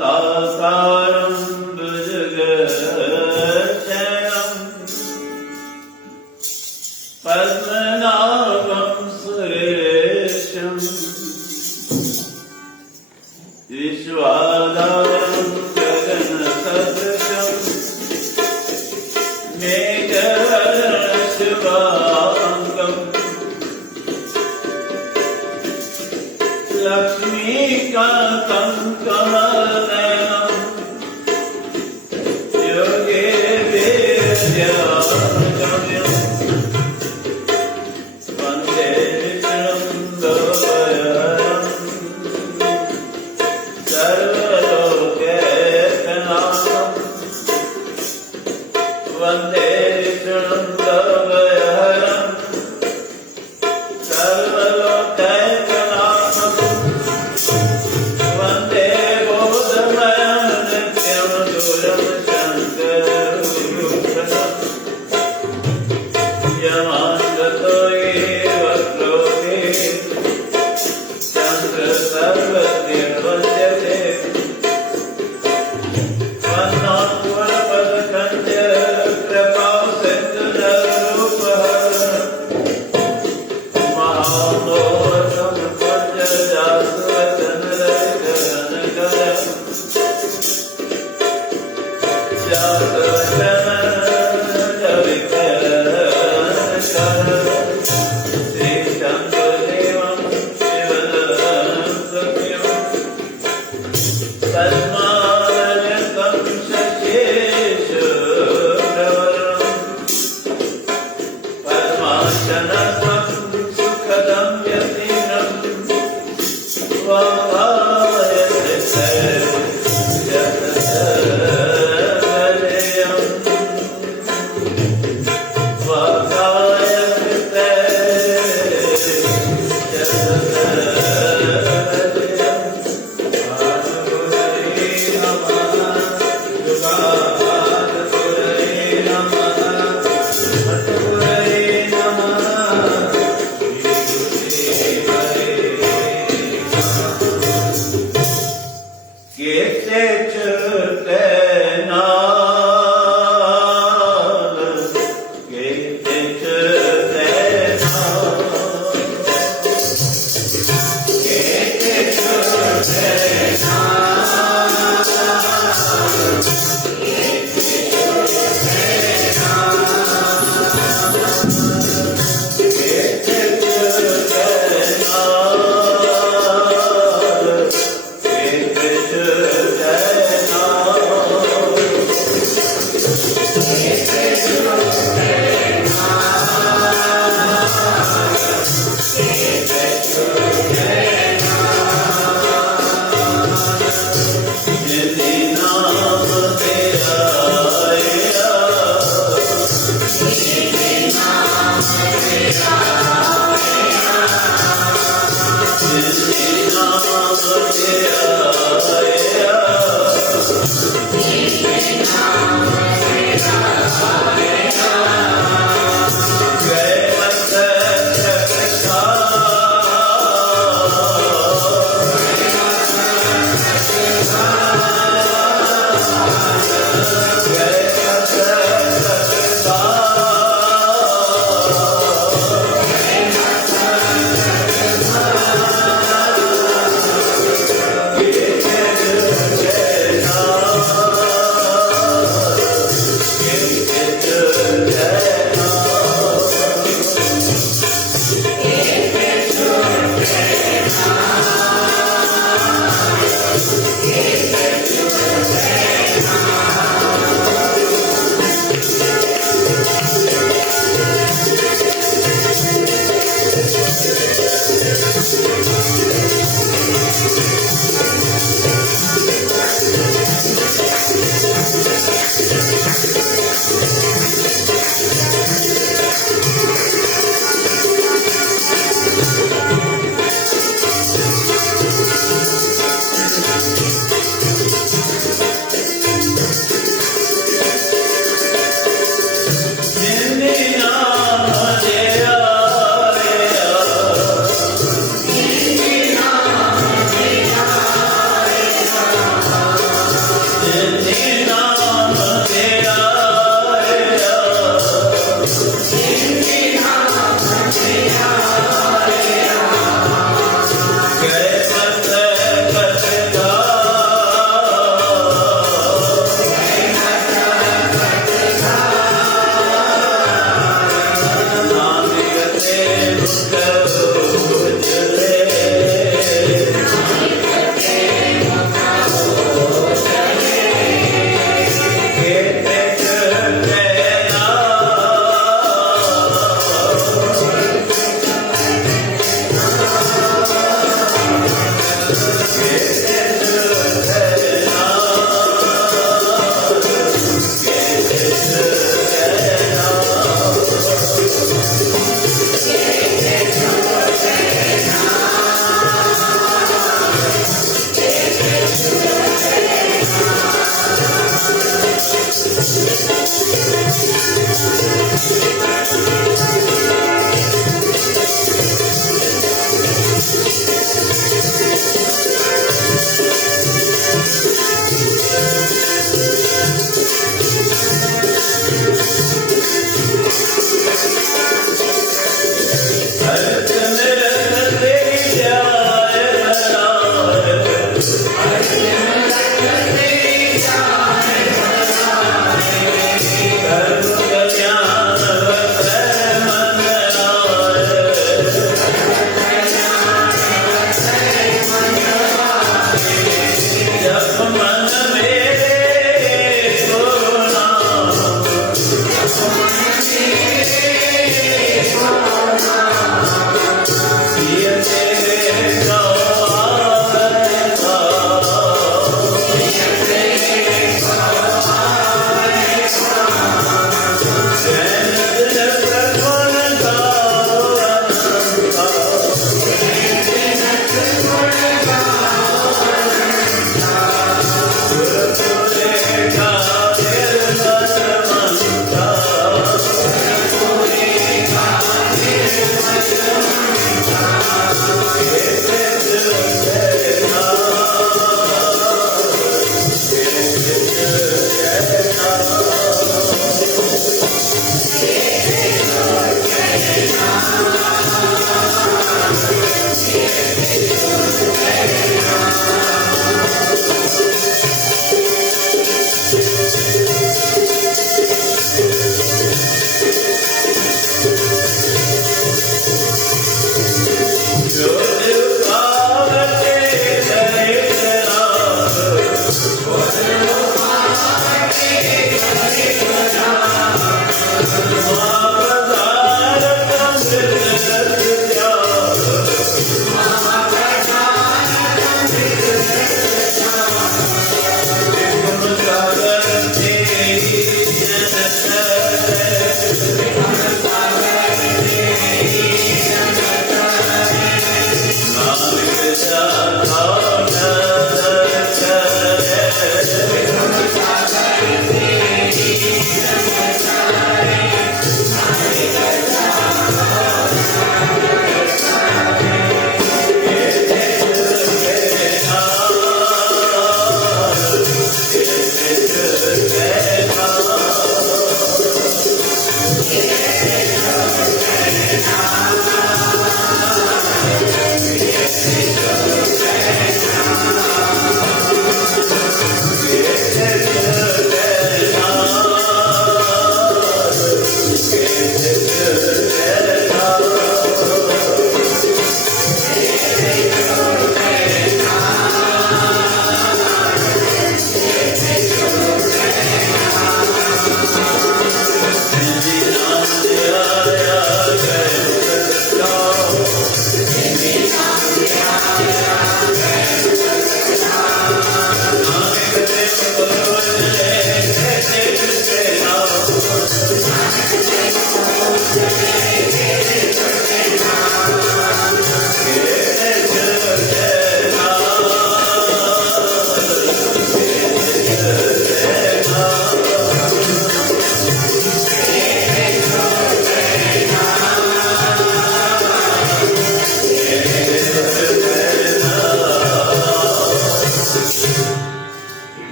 शान्ताकारं भुजगशयनं पद्मनाभं सुरेशं विश्वाधारं गगनसदृशं मेघवर्णशुभाङ्गं लक्ष्मीकान्तं कमलनयनं योगेन्द्रगम्यं वन्दे विष्णुं सर्वलोकैकनाथं वन्दे विष्णुं सर्वलोकैकनाथं वन्दे बोधमयं नित्यं दूरं शङ्करभूषणम् यमाङ्गतो ये वक्रोगे चन्द्र सर्वनिर्वज्यते वन्नात्मपदकञ्च कृपासिन्धुरूपः महामोहनं पञ्चजातवचनरचनकर श्रीशङ्करदेवं शिवदं पद्मालयं शशेषप्रवरं पद्मासनं सुखदं यतीनं वायते जगदलयम्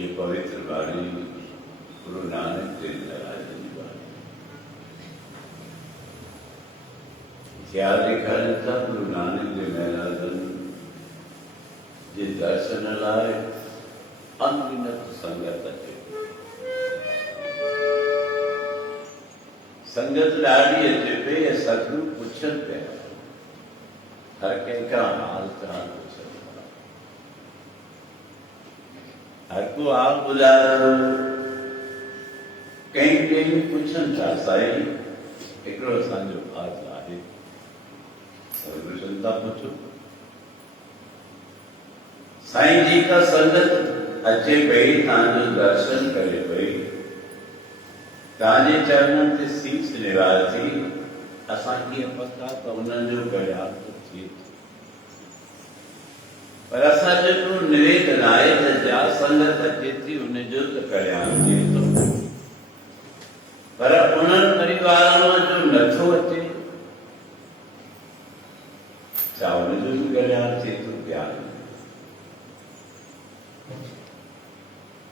ये पवित्र वाणी गुरु नानक देव महाराज जी की वाणी। क्या लिखा था गुरु नानक देव महाराज जी दर्शन लाए अनगिनत संगत थे। संगत लाड़ी अचे पे या सतगुरु पुछन पे हर कंहिंखां हाल चाल पुछन हर को आप ॿुधायो कहीं कहीं पुछन था साईं हिकिड़ो असांजो ख़ास आहे सतगुरु संता पुछो साईं जी का संगत अचे पई तव्हांजो दर्शन करे पई तव्हांजे चरणनि ते सीस निवारती असां कीअं पका त उन्हनि जो कल्याण थिए पर असां जेको निवेदन आहे त जा संगत अचे थी उनजो त कल्याण थिए थो पर उन्हनि परिवारनि जो नथो अचे छा उनजो बि कल्याण थिए थो प्यार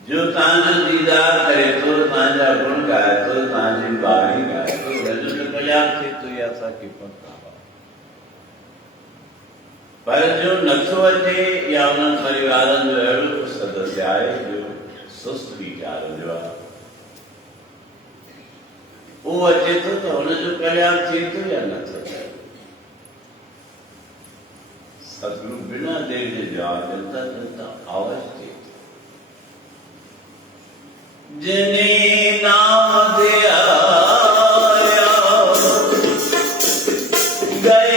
जो तव्हांजो दीदार करे थो तव्हांजा गुण ॻाए थो तव्हांजी बाणी ॻाए थो उनजो त कल्याण थिए थो इहा असांखे पका आहे पर जो नथो अचे या उन्हनि परिवारनि जो अहिड़ो सदस्य आहे जो सुस्त वीचार जो आहे उहो अचे थो त हुनजो कल्याण थिए थो या नथो थिए सतगुरु बिना देर जे जवाब ॾियनि था अवश्य थिए थो जिने नाम दिया गए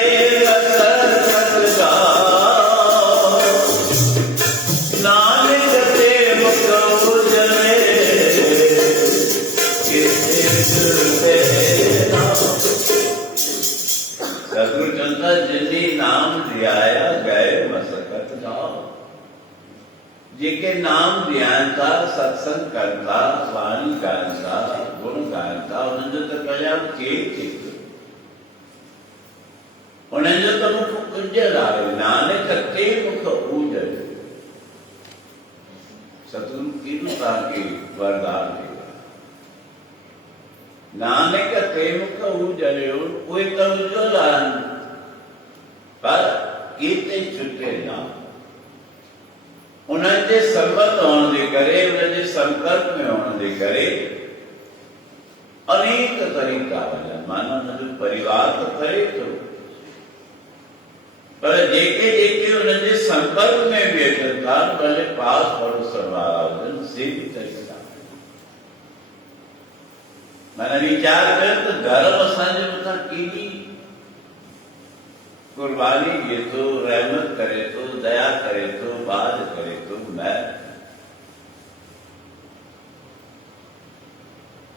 नानक ते मुख उजले सतगुरु चंदा जिने नाम दियाया गए मसकत जाओ जेके नाम ध्यान था सत्संग करता वाणी गायन था गुण गायन था उन्हनि जो त कल्याण थिए थी उन्हनि जो त मुख उजल आहे नानक ते मुख उजल सतगुरु कीअं तव्हांखे वरदान ॾियो नानक ते मुख उजलियो उहे त उजल आहिनि पर केते छुटे न उन्हनि जे संगत होने जे करे उन्हनि जे संपर्क में होने जे करे अनेक तरीक़ा वञनि माना उन्हनि जो परिवार त करे थो पर जेके जेके उन्हनि जे संपर्क में वेठनि था भले पास पड़ोसण वारा हुजनि से बि तरीक़ा माना वीचार कयो त धर्म असांजे मथां केॾी कुर्बानी ॾिए थो रहमत करे थो दया करे थो बाज करे थो न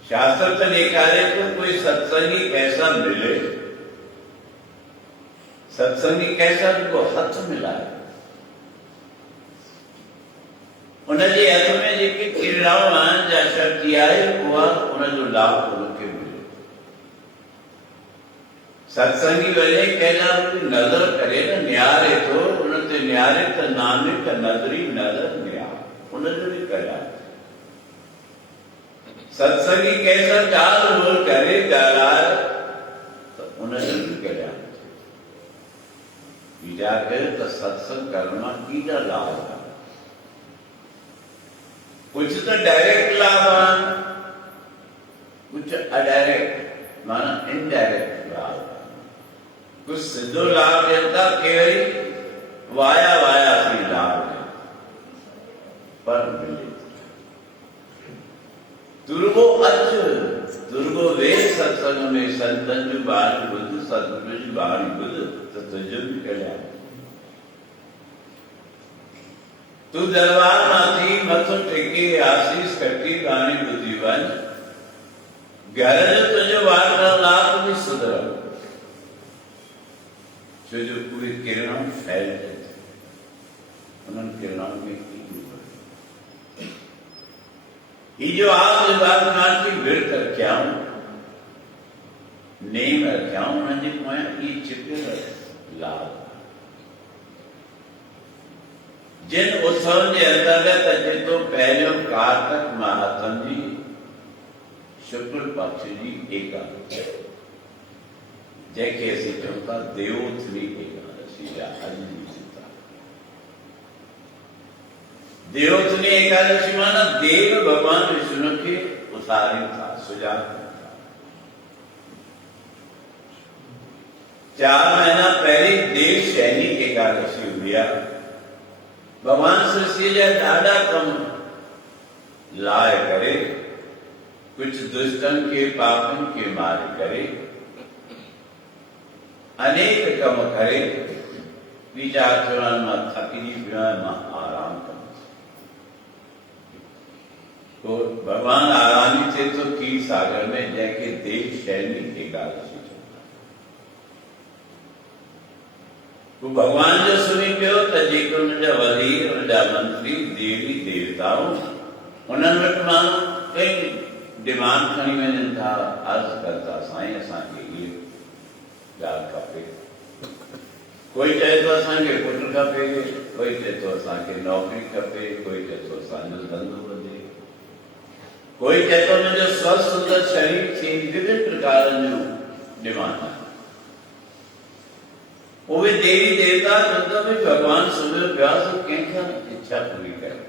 शास्त्र त ॾेखारे थो कोई सत्संगी कैसा मिले सत्संगी कैसा को हथ मिलाए उनजे हथ में जेके क्रीड़ाऊं आहिनि जा शक्ति आहे उहा उनजो लाभ उनखे मिले सत्संगी वञे कंहिंजा नज़र करे न निहारे थो उन ते निहारे त नानक नज़री नज़र निहार उनजो बि कल्याण सत्संगी कंहिंसां ॻाल्हि ॿोल करे ॻाल्हाए त उनजो बि कल्याण वीचार कयो त सत्संग करण मां केॾा लाभ आहिनि कुझु त डायरेक्ट लाभ आहिनि कुझु अडायरेक्ट माना इनडायरेक्ट लाभ कुछ सिद्धो लाभ देता केवल वाया वाया सी लाभ है पर मिले दुर्गो अच दुर्गो वे सत्संग में संतन जो बाणी बुद्ध सतगुरु जी बाणी बुद्ध तो तुझो भी कल्याण तू दरबार माथी मथो टेके आशीष कटी बाणी बुद्धि वन घर जो तुझो वार्तालाप भी सुधर जो पूरी किरणों फैल गए उन्होंने किरणों में ये जो आप बात की विरत रख्याऊं नेम रख्याऊं उन्होंने पोयां ये चित्र लाभ जिन उत्सव के अंतर्गत अचे तो पहले कार्तक महात्म जी शुक्ल पक्ष जी एकादशी जैसे असी चौथा देवोत्सवी एकादशी या अजिता देवोत्सवी एकादशी माना देव भगवान विष्णु के उतारे था सुजात था। 4 महीना पहले देव शैनी एकादशी हुई भगवान सृष्टि जा ॾाढा कम लाए करे कुछ दुष्टन के पापन के मार करे अनेक कम करे बीजा आचरण में थकी में आराम कर तो भगवान आरामी थे तो की सागर में जैके देव शैली एकादशी तो भगवान जो सुनी पियो त जेको उनजा वज़ीर उनजा मंत्री देवी देवताओं उन्हनि वटि माण्हू कई डिमांड खणी वञनि था अर्ज़ करता साईं असांखे इहे ॻाल्हि खपे कोई चए थो असांखे पुटु खपे कोई चए थो असांखे नौकिरी खपे कोई चए थो असांजो धंधो वधे कोई चए थो मुंहिंजो स्वस्थ सुंदर शरीर थी विभिन्न प्रकारनि जूं डिमांड आहे उहे देवी देवता चवंदा भई भगवान सुम्हियो पिया सो कंहिंखां इच्छा पूरी करे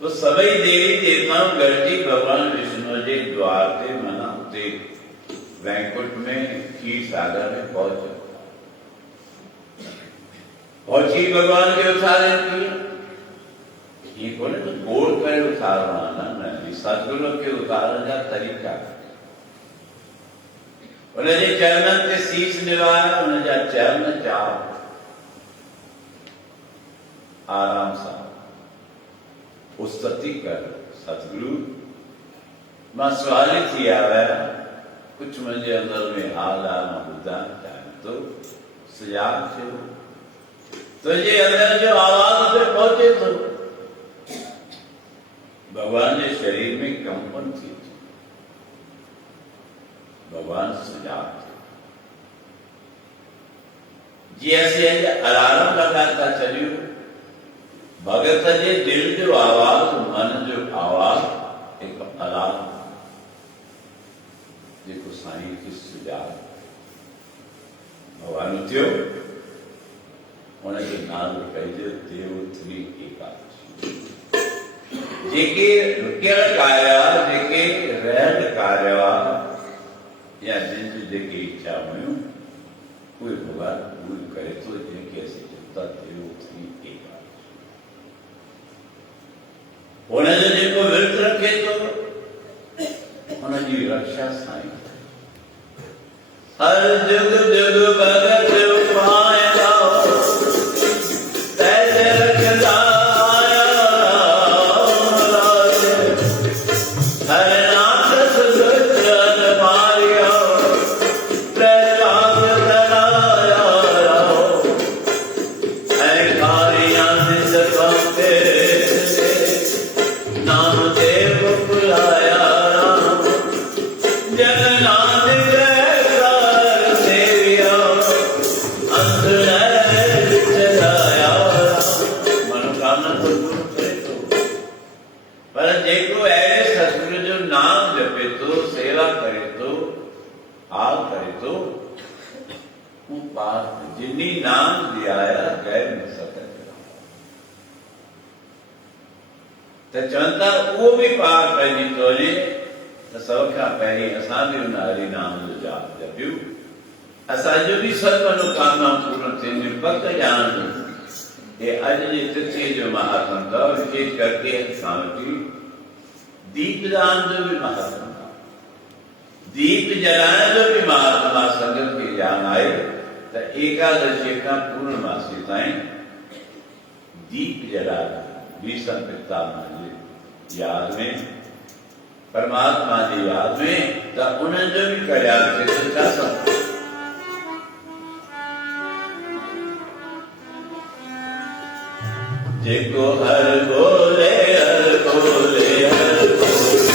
तो सभई देवी देवताओं गॾिजी भगवान विष्णु जे द्वार ते माना उते वैकुंठ में क्षीर सागर में पहुंची भगवान के उतारे थी ये कोने तो गोड़ करे उतारना न सदगुरु के उतारण जा तरीका उनजे चरणन ते शीश निवाए उनजा चरण चाप आराम सां उस्तति कर सतगुरु मां सवाली थी आया कुछ मुंहिंजे अंदर में हाल आहे मां ॿुधाइण चाहियां थो सुजाग थियो तुंहिंजे अंदर जो आवाज़ पे पहुचे थो भगवान जे शरीर में कंपन थी भगवान सुजाग जी असीं अलार्म लगाता चलियो भगत जे दिल जो आवाज मन जो आवाज एक अलार्म जेको साईं खे सुजाग भगवान थियो उनजो नालो कहिजो देवोत्सवी एकादशी जेके रुकियल कार्य जेके रहल कार्य या जिन जेके इच्छा हुयूं उहे भगवान पूरी करे थो जंहिंखे असीं चवंदा देवोत्सवी एकादशी हुनजो जेको विर्त रखे थो हुनजी रक्षा साईं हर जुग जुग भगत पाया तैसे रखदा जिन्नी नाम दियाया गैर न सकत त चवंदा उहो बि पार पइजी थो वञे त सभ खां पहिरीं असां बि उन हरि नाम जो जाप जपियूं असांजो बि सभु मनोकामना पूर्ण थींदियूं पक ॼाण हे अॼु जे तिथि जो महात्म अथव विशेष करके असां वटि दीपदान जो बि महात्म आहे दीप जलाइण जो बि महात्म आहे संगत खे ॼाण आहे त एकादशी खां पूर्णमासी ताईं दीप जलाए भीषण पितामह जी याद में परमात्मा जी याद में त उन्हनि जो बि कल्याण थिए थो छा सम्झो जेको हर बोले हर बोले हर बोले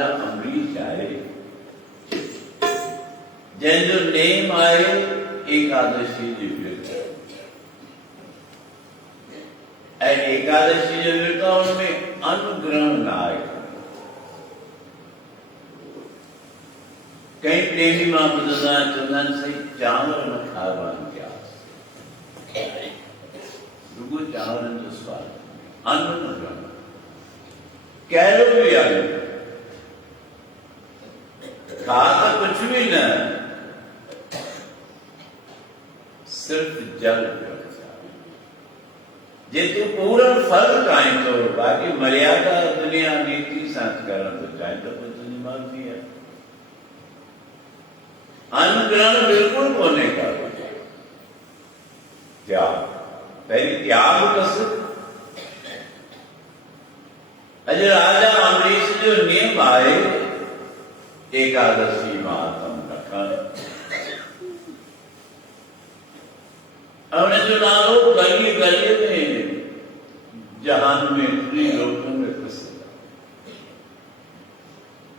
राजा अम्बरीश आए, जैन जो नेम आए एकादशी जी व्रत। एकादशी जो व्रत उनमें अन्न ग्रहण न आए। कई प्रेमी मां बदलना चंदन से चावल न खावान क्या रुगो चावल जो स्वाद अन्न न ग्रहण कैलो भी आए खा तो कुछ भी न सिर्फ जल जे तू पूर्ण फल चाहे तो बाकी मर्यादा दुनिया नीति संस्करण तो चाहे तो कुछ नहीं मानती है। अन्न ग्रहण बिल्कुल होने का त्याग पहले त्याग कस अजय राजा अम्बरीश जो नियम आए एकादशी महात्म रखन हमने जो नालो गली गली में जहान में त्रिलोकन में प्रसिद्ध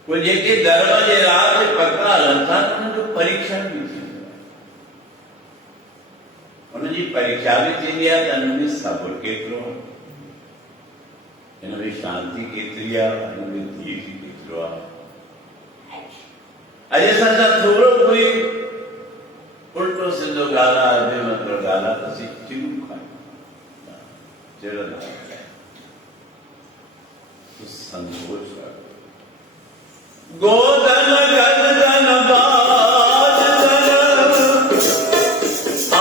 कोई जेके दरवाजे रात पक्का लंथा जो परीक्षा भी थी उनकी परीक्षा भी थी दिया तन सबुर केतरो इनमें शांति केतरी इनमें धीर केतरो अजय संसा थोड़ो कोई उल्टो सिंधो गाला अजय मतलब गाला तसी चिरू खाए चिरू तो संतोष गोधन गन गन बाज गन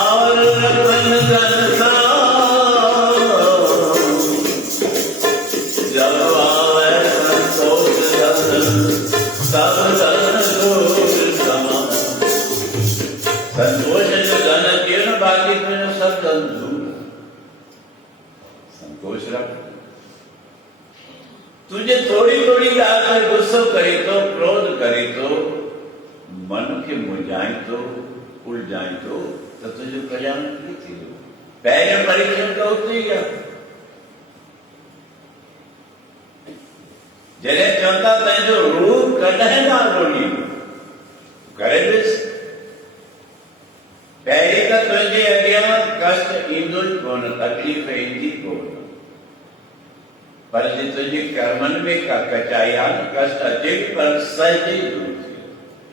और रतन गन सा जब आवे संतोष धन सब धन दूर समा संतोष जो धन तीन बाकी में सब धन दूर संतोष रख तुझे थोड़ी थोड़ी बात में गुस्सा करे तो क्रोध करे तो मन के मुरझाए तो उलझाए तो तुझे कल्याण थी पहले परीक्षण का उतरी गया जरे चौथा तैजो रूप कढ़े ना रोनी करे दिस पहले का तुझे अज्ञा कष्ट इंदुल कौन तकलीफ इंदी कौन पर जे तुझे कर्मन में का कचाया कष्ट अजय पर सहज ही दूर थी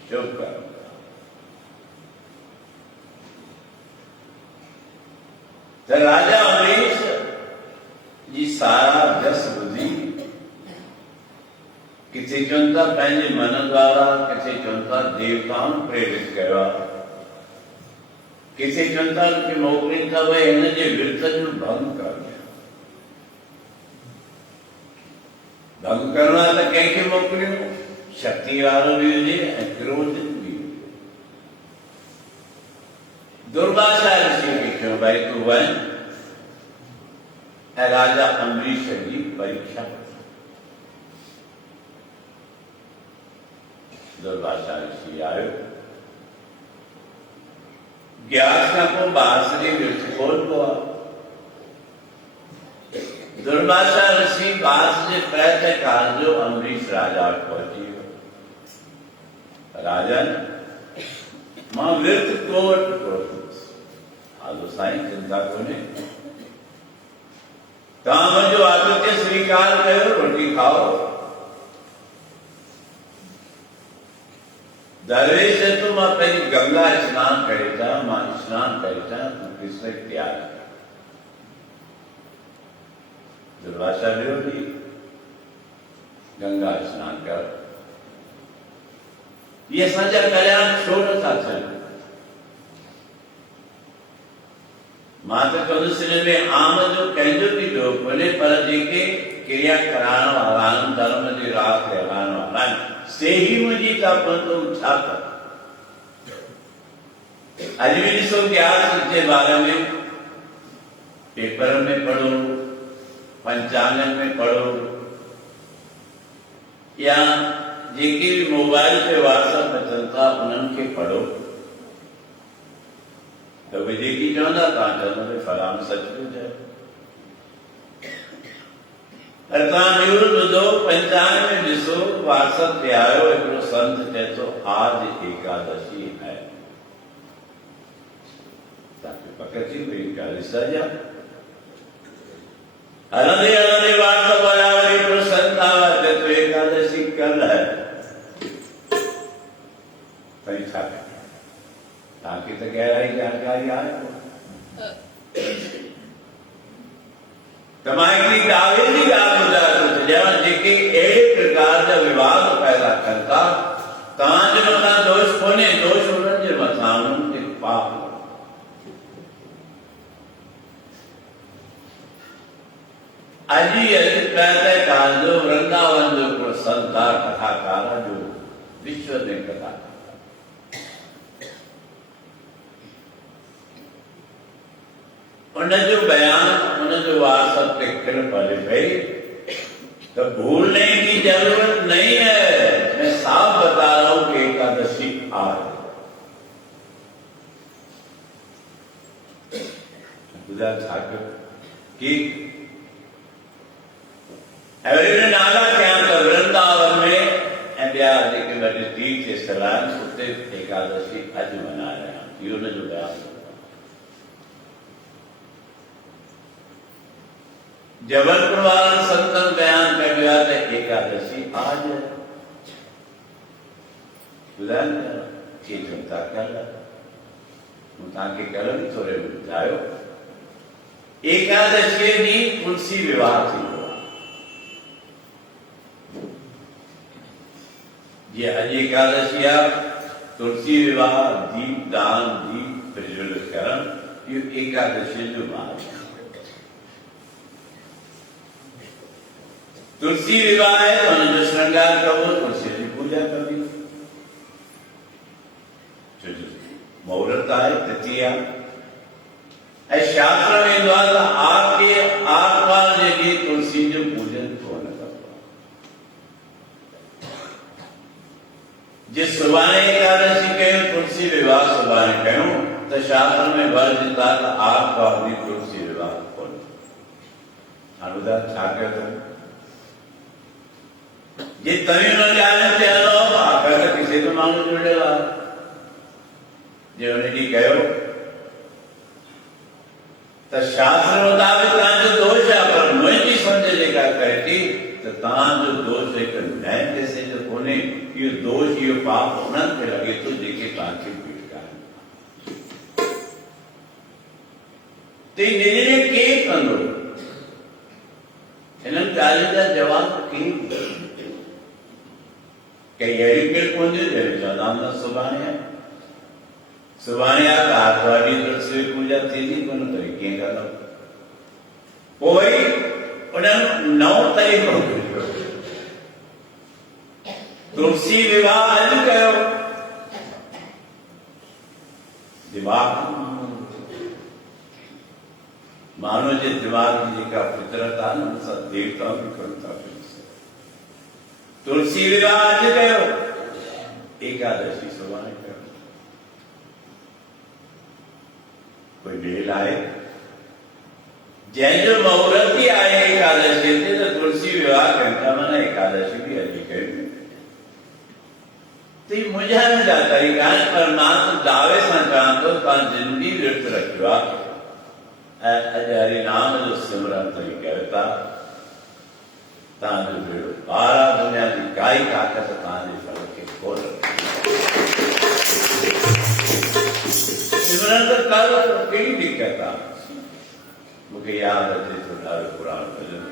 शुभ कर्म तो राजा अम्बरीश जी सारा जस बुद्धि किसी चुनता पहले मन द्वारा किसी चुनता देवताओं प्रेरित करवा किसी चुनता की मोकली का वह इन जे विरतन भंग कर भंग करना तो कंहिंखे मोकिलियो शक्ति वारो भी हुजे ऐं क्रोधित भी हुजे दुर्वासा ऋषि खे चयो भाई तूं वञ ऐं राजा अम्बरीश जी परीक्षा दुर्वासा ऋषि आयो ग्यारस खां पोइ बांसुरी विर्त खोलबो आहे दुर्वासा ऋषि बास जे प्रातः काल जो अम्बरीश राजा पहुंची राजन मां विर्त कोट आलो साईं चिंता कोने तव्हां मुंहिंजो आतिथ्य स्वीकार कयो रोटी खाओ दरवेश तो मां पंहिंजी गंगा स्नान करे था मां स्नान करे था कृष्ण त्याग दुर्वासा भी गंगा स्नान कर ये सजा कल्याण छो नथा थियनि मां त कदुसिन में आम जो कंहिंजो बि ॾोह कोन्हे पर जेके क्रिया कराइण वारा आहिनि धर्म जे राह ते हलाइण वारा आहिनि से ही मुंहिंजी था पंतो छा कर अॼु बि ॾिसो ग्यारस जे बारे में पेपर में पढ़ो पंचांगन में पढ़ो या जेके भी मोबाइल पे व्हाट्सएप में चलता उन्हनि खे पढ़ो तो वे जेकी चवंदा तव्हां चवंदा फलाणो सचमुच है तव्हां ॿुधो 95 ॾिसो वाट्सअप ते आयो हिकिड़ो संत चए थो आज एकादशी है। तव्हांखे पक थी भई एकादशी सॼा हलंदे हलंदे वाट्सअप वारा वरी हिकिड़ो संत आयो चए थो एकादशी कल है। साईं छा कयां? तव्हांखे त गहराई जानकारी आहे। त मां हिकिड़ी दावे जी ॻाल्हि ॿुधाए थो छॾियां जेके अहिड़े प्रकार जा विवाद पैदा कनि था तव्हांजे मथां दोष कोन्हे, दोष उन्हनि जे मथां, उन्हनि खे पाप। अॼु प्रातः काल जो वृंदावन जो हिकिड़ो संत आहे कथाकार जो विश्व में कथा उनजो बयान उनजो व्हाट्सएप पे खिल पड़े भाई तो भूलने की जरूरत नहीं है। मैं साफ बता रहा हूं कि एकादशी आज गुजरात ठाकुर की एवरीडे नाला क्या तो वृंदावन में ॿिया जेके वॾे तीर्थ स्थल आहिनि उते एकादशी अॼु मना रहिया आहिनि। इहो उनजो बयान जबलपुर वारनि संतनि बयान कयो आहे त एकादशी आज है। ॿुधाइनि के चिंता कल मूं तव्हांखे कल्ह बि थोरे ॿुधायो एकादशीअ ॾींहुं तुलसी विवाह थींदो आहे। जीअं अॼु एकादशी आहे तुलसी विवाह दीप दान दीप प्रज्वलित करणु इहो एकादशी जो मार्ग आहे। तुलसी विवाह है तो उन्हें श्रृंगार करो, तुलसी की पूजा करनी। मुहूर्त आए तृतीया शास्त्र में द्वारा आपके आत्मा जगह तुलसी जो पूजन कोन करता। जिस सुबाने एकादशी कयो तुलसी विवाह सुबाने कयो तो शास्त्र में वर दिता तो आपका भी तुलसी विवाह कोन। अनुदान छा कयो ये तभी उन्होंने आने से आकर तो किसी को मालूम जुड़ेगा जो उन्हें कहो तो शास्त्र मुताबिक जो दोष है पर मुझे समझे जेका कहती तो जो दोष एक न्याय जैसे जो कोने ये दोष ये पाप होना के लगे तो जेके कांचे पीट का तो निजे के कंदो इन्हनि ॻाल्हियुनि जा जवाब के कई अहिड़ी पीड़ कोन थी जॾहिं चवंदा आहिनि सुभाणे आहे सुभाणे आहे त आर्तवार ॾींहुं तुलसी पूजा थींदी कोन वरी कीअं कंदो पोइ उन्हनि नओं तरीक़ो तुलसी विवाह अॼु कयो दिमाग़ माण्हू जे दिमाग़ जी जेका फितरत आहे न उन सां देवता बि कनि था। तुलसी विवाह अॼु कयो एकादशी सुभाणे कयो। कोई मेल आहे जंहिंजो मुहूर्त ई आहे एकादशी ते त तुलसी विवाह कनि था माना एकादशी बि अॼु कयो। तो ये मुझा तरीक़ा है पर मां तो दावे सां चवां थो तव्हां जिंदगी विर्त रखियो आहे ऐं अॼु हरि नाम जो सिमरन तई कयो था तव्हांजो बेड़ो पार आहे। दुनिया जी काई ताक़त तव्हांजे फल खे कोन सिमरन त करो कहिड़ी दिक़त आहे। मूंखे यादि अचे थो ॾाढो पुराणो भॼन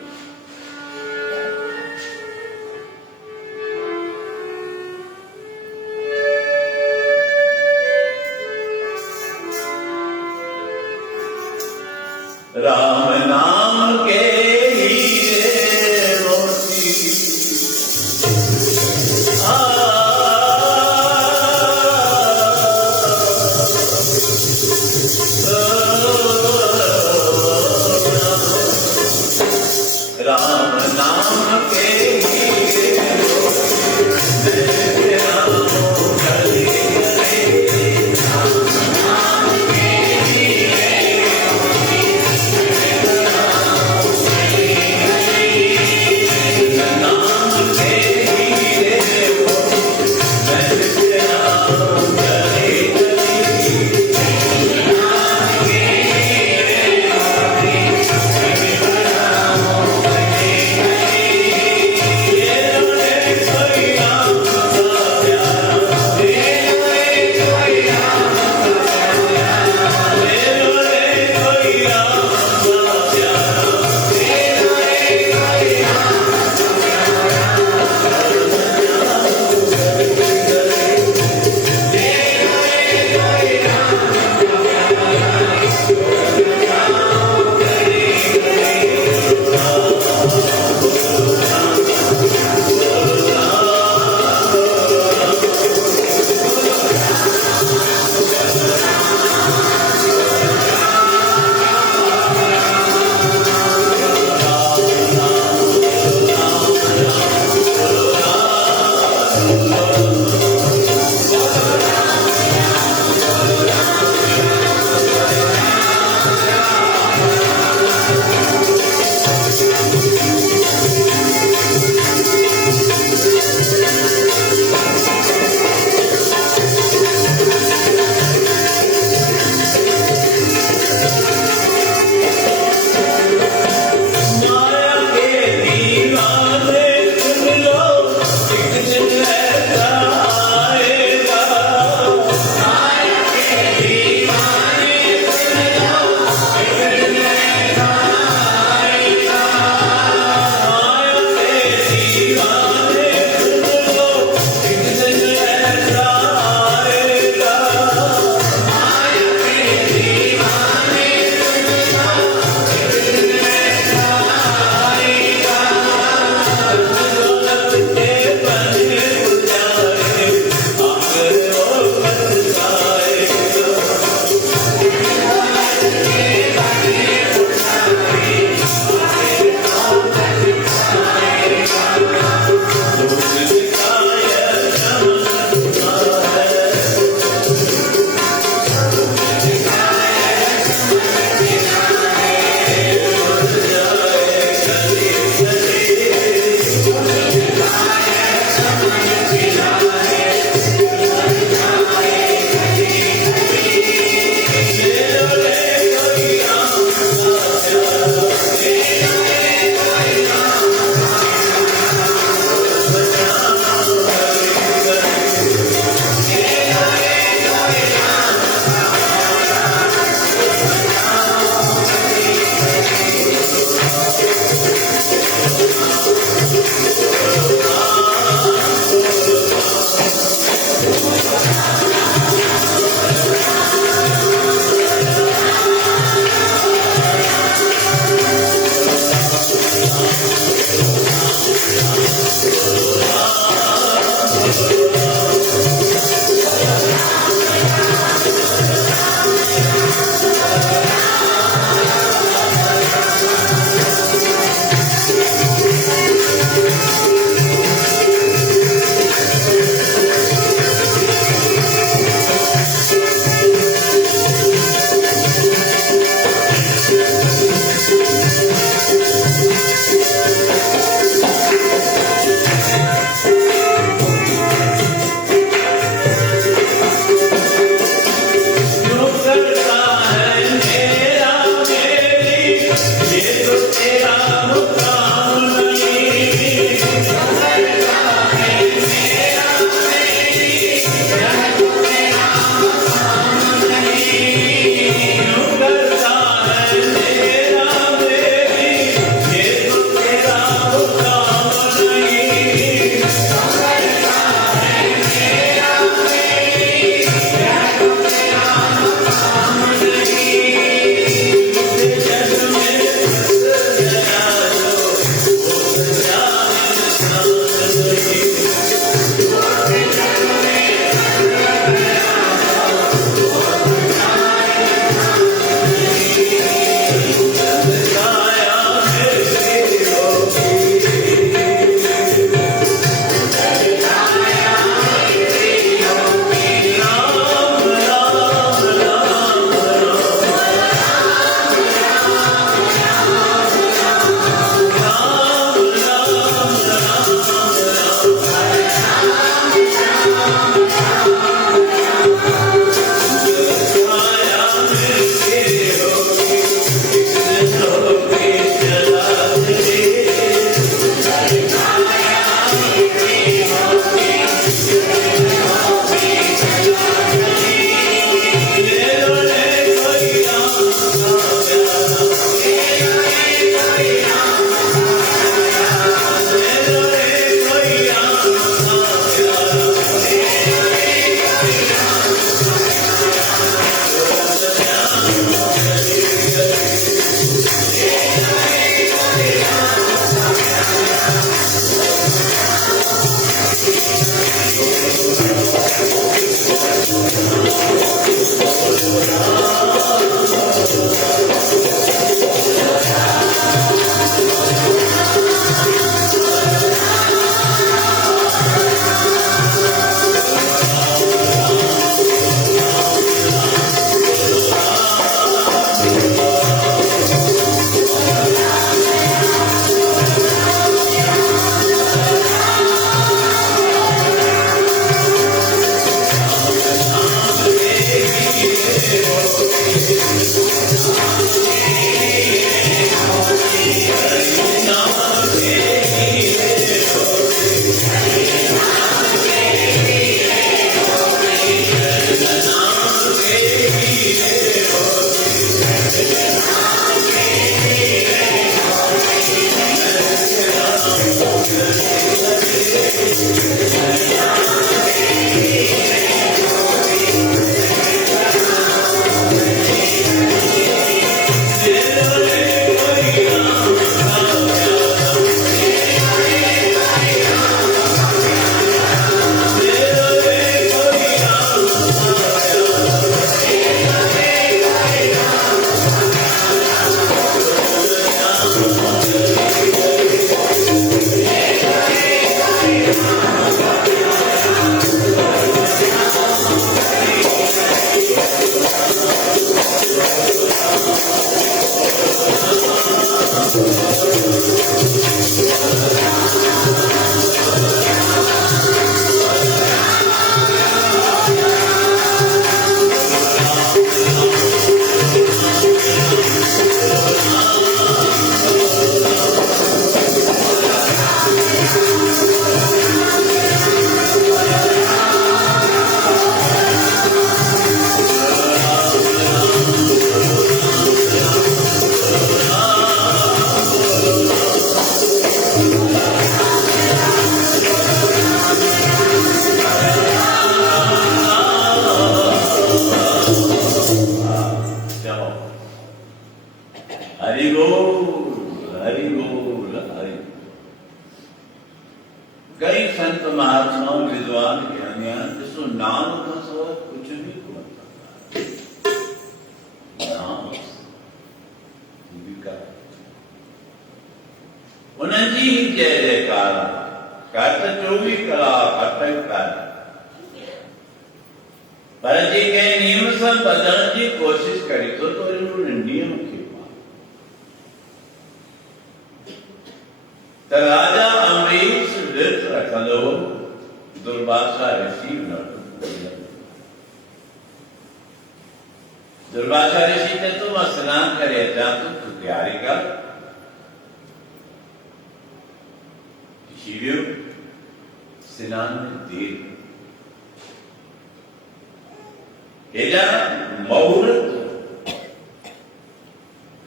राम नाम के हीरे मोती माया के दीवाने सुन लो, एक दिन ऐसा जिसको नाम का सवाल कुछ भी को नाम जीविका उन्हें जी जय जयकार करते जो भी कला अटक कर पर जी के नियम से बदलने की कोशिश करी तो इन्होंने नियम के तो राजा अमरीश व्रत रखलो दुर्वासा ऋषि दुर्वासा ऋषि ने तुम स्नान करे जा तू तैयारी कर शिविर स्नान में देर एजा मुहूर्त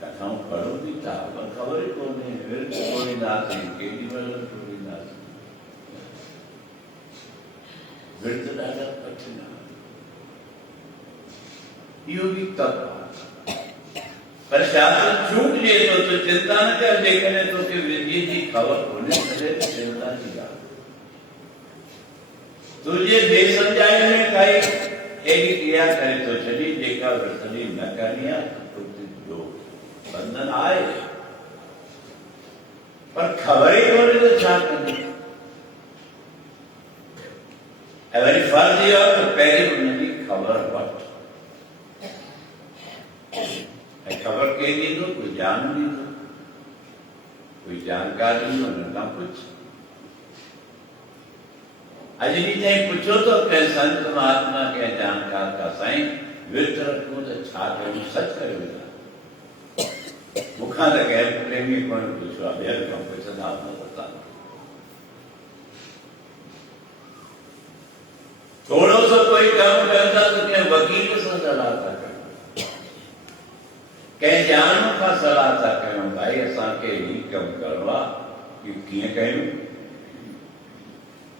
कथाओं पढ़ो भी था पर खबर ही कौन है फिर कोई नाथ है केडी वाला कोई नाथ व्रत दादा कठिन योगी तप पर शास्त्र छूट लिए तो चिंता न कर देखने तो कि विजय जी खबर होने से चिंता की बात तुझे बेसमझाई में कई एक क्रिया करे तो चली देखा वर्तनी न करनिया तो जो बंधन आए पर खबर ही होने तो क्या करनी अगर फर्ज दिया तो पहले उन्होंने खबर वक्त खबर कह दी दो कोई जान नहीं दो कोई जानकारी नहीं ना कुछ अजनी चाहे पूछो तो अपने संत महात्मा के जानकार का साईं विरत रखो तो छा करूं सच करूंगा मुखा तो गैर प्रेमी को पूछो अभ्यर को पूछो ना आपने बता थोड़ो सा कोई काम करता तो क्या वकील से सलाह था कहीं जान का सलाह था कहो भाई असा के ही कम करवा कि किए कहूं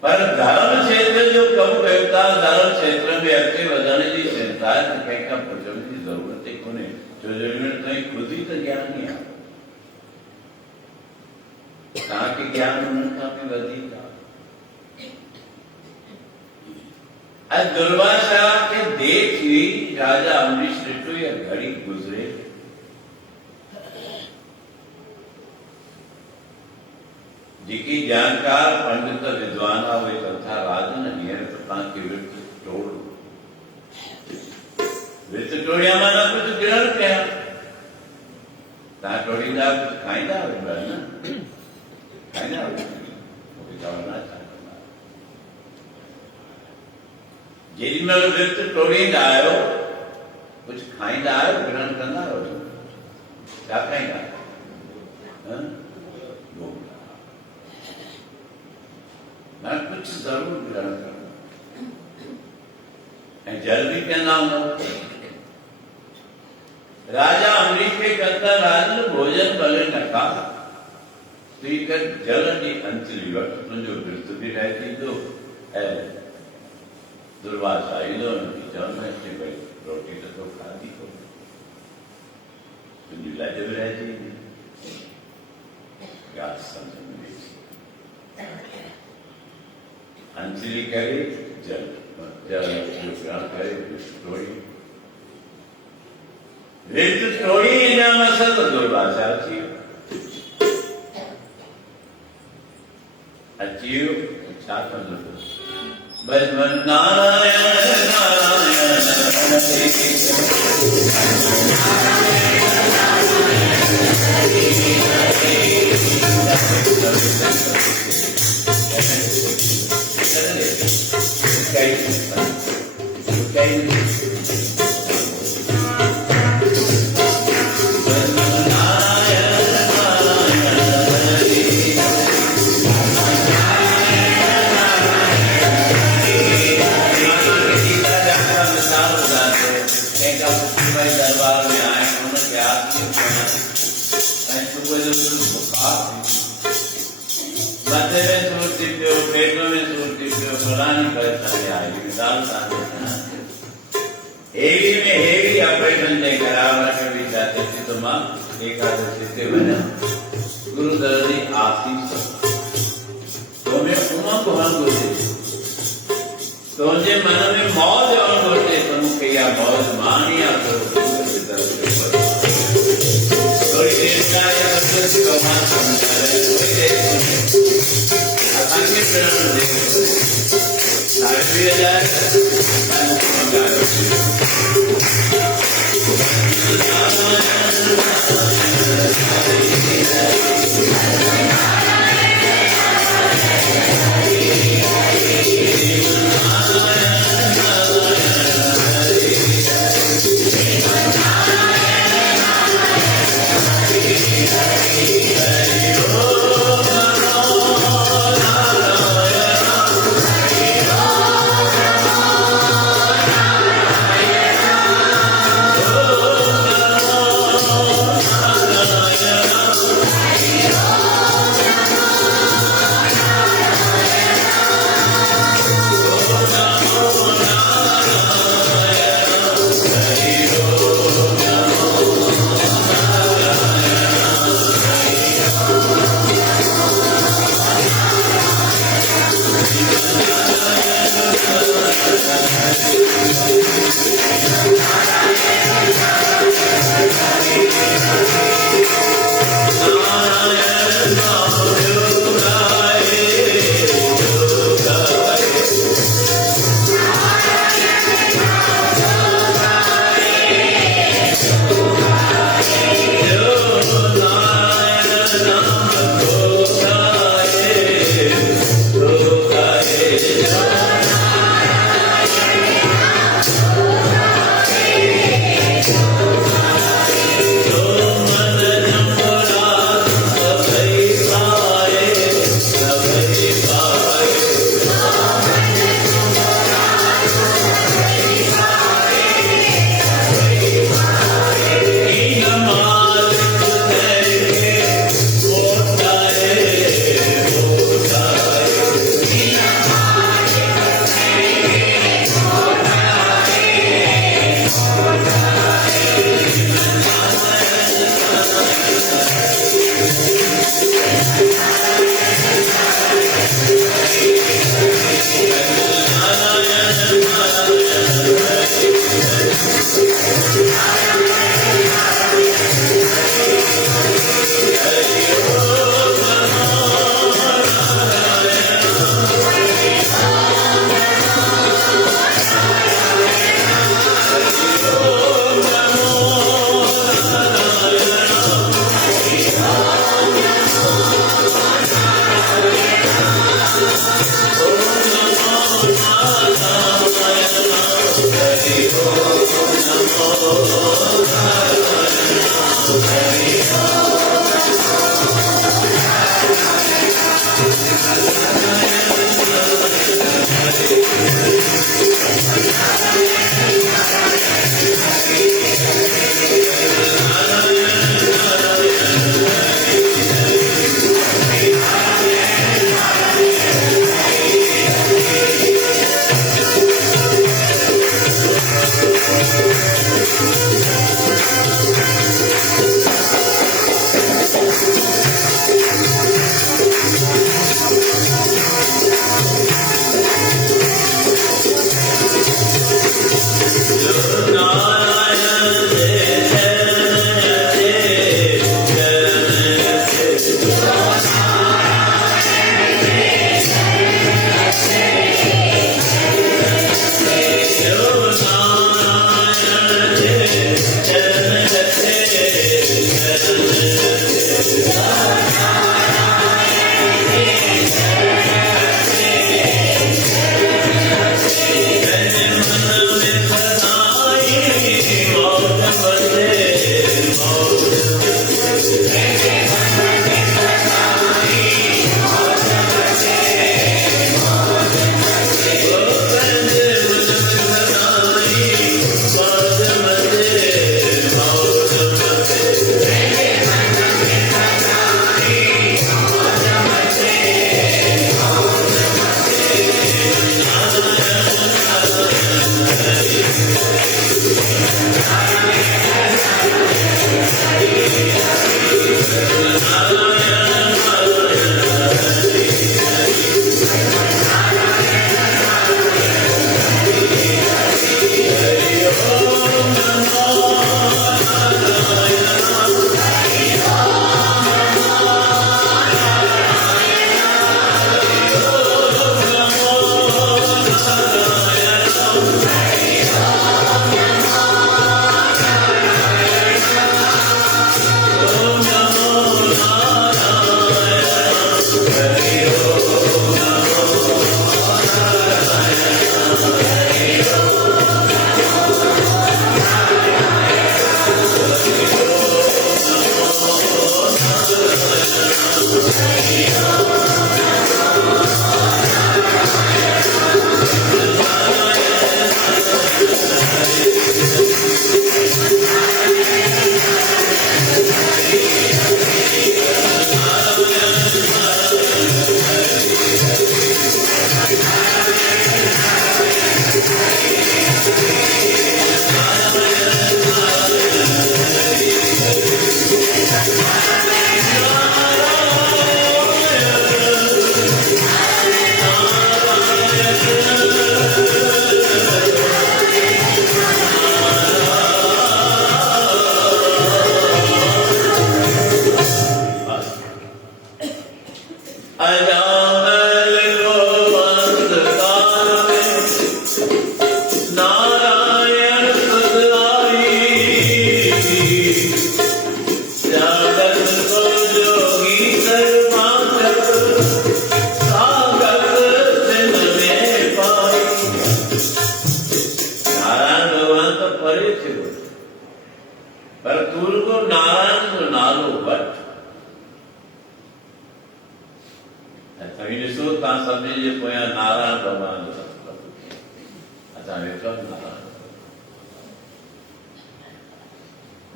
पर धर्म क्षेत्र जो कम करता धर्म क्षेत्र में अॻिते वधण जी चिंता है तो कहीं का पुछण जी जरूरत ही कोने जो जरूरत कहीं खुद ही तो ज्ञान नहीं आहे तव्हांखे ज्ञान उन्हनि खां बि वधीक आहे दुर्वासा के देख ही राजा अमरीश ॾिठो या घड़ी गुजरे जेकी जानकार पंडित विद्वान हुए तथा राजन हींअर तव्हां खे विर्त टोड़ विर्त टोड़िया माना कुछ गिरण कया तव्हां टोड़ींदा कुछ खाईंदा न खाईंदा मूंखे चवंदा छा कंदा जेॾीमहिल विर्त टोड़ींदा आहियो कुछ खाईंदा आहियो गिरण कंदा आहियो छा खाईंदा मैं कुछ जरूर ग्रहण करूं जल भी पीना हूं राजा अमरीश के कहता राजन भोजन भले न खा पीकर जल की अंचली वक्त तुझो विरत भी रहती तो दुर्वासा जल में से भाई रोटी तो खाती हो तुझी लज भी रहती समझ में अंजलि करे जल जल जो ग्रहण करे टोड़ी विरत टोड़ी नाम असत दुर्वासा अचीव छा कंदो बस नारायण गुरुदर्दी आशीष तो मैं उमा को तुझे मन में मौज और होते तुम किया मौज मानिया तो थोड़ी देर का या कुछ कमा समझा रहे थोड़ी देर आसानी प्रेरण दे सारे दिया जाए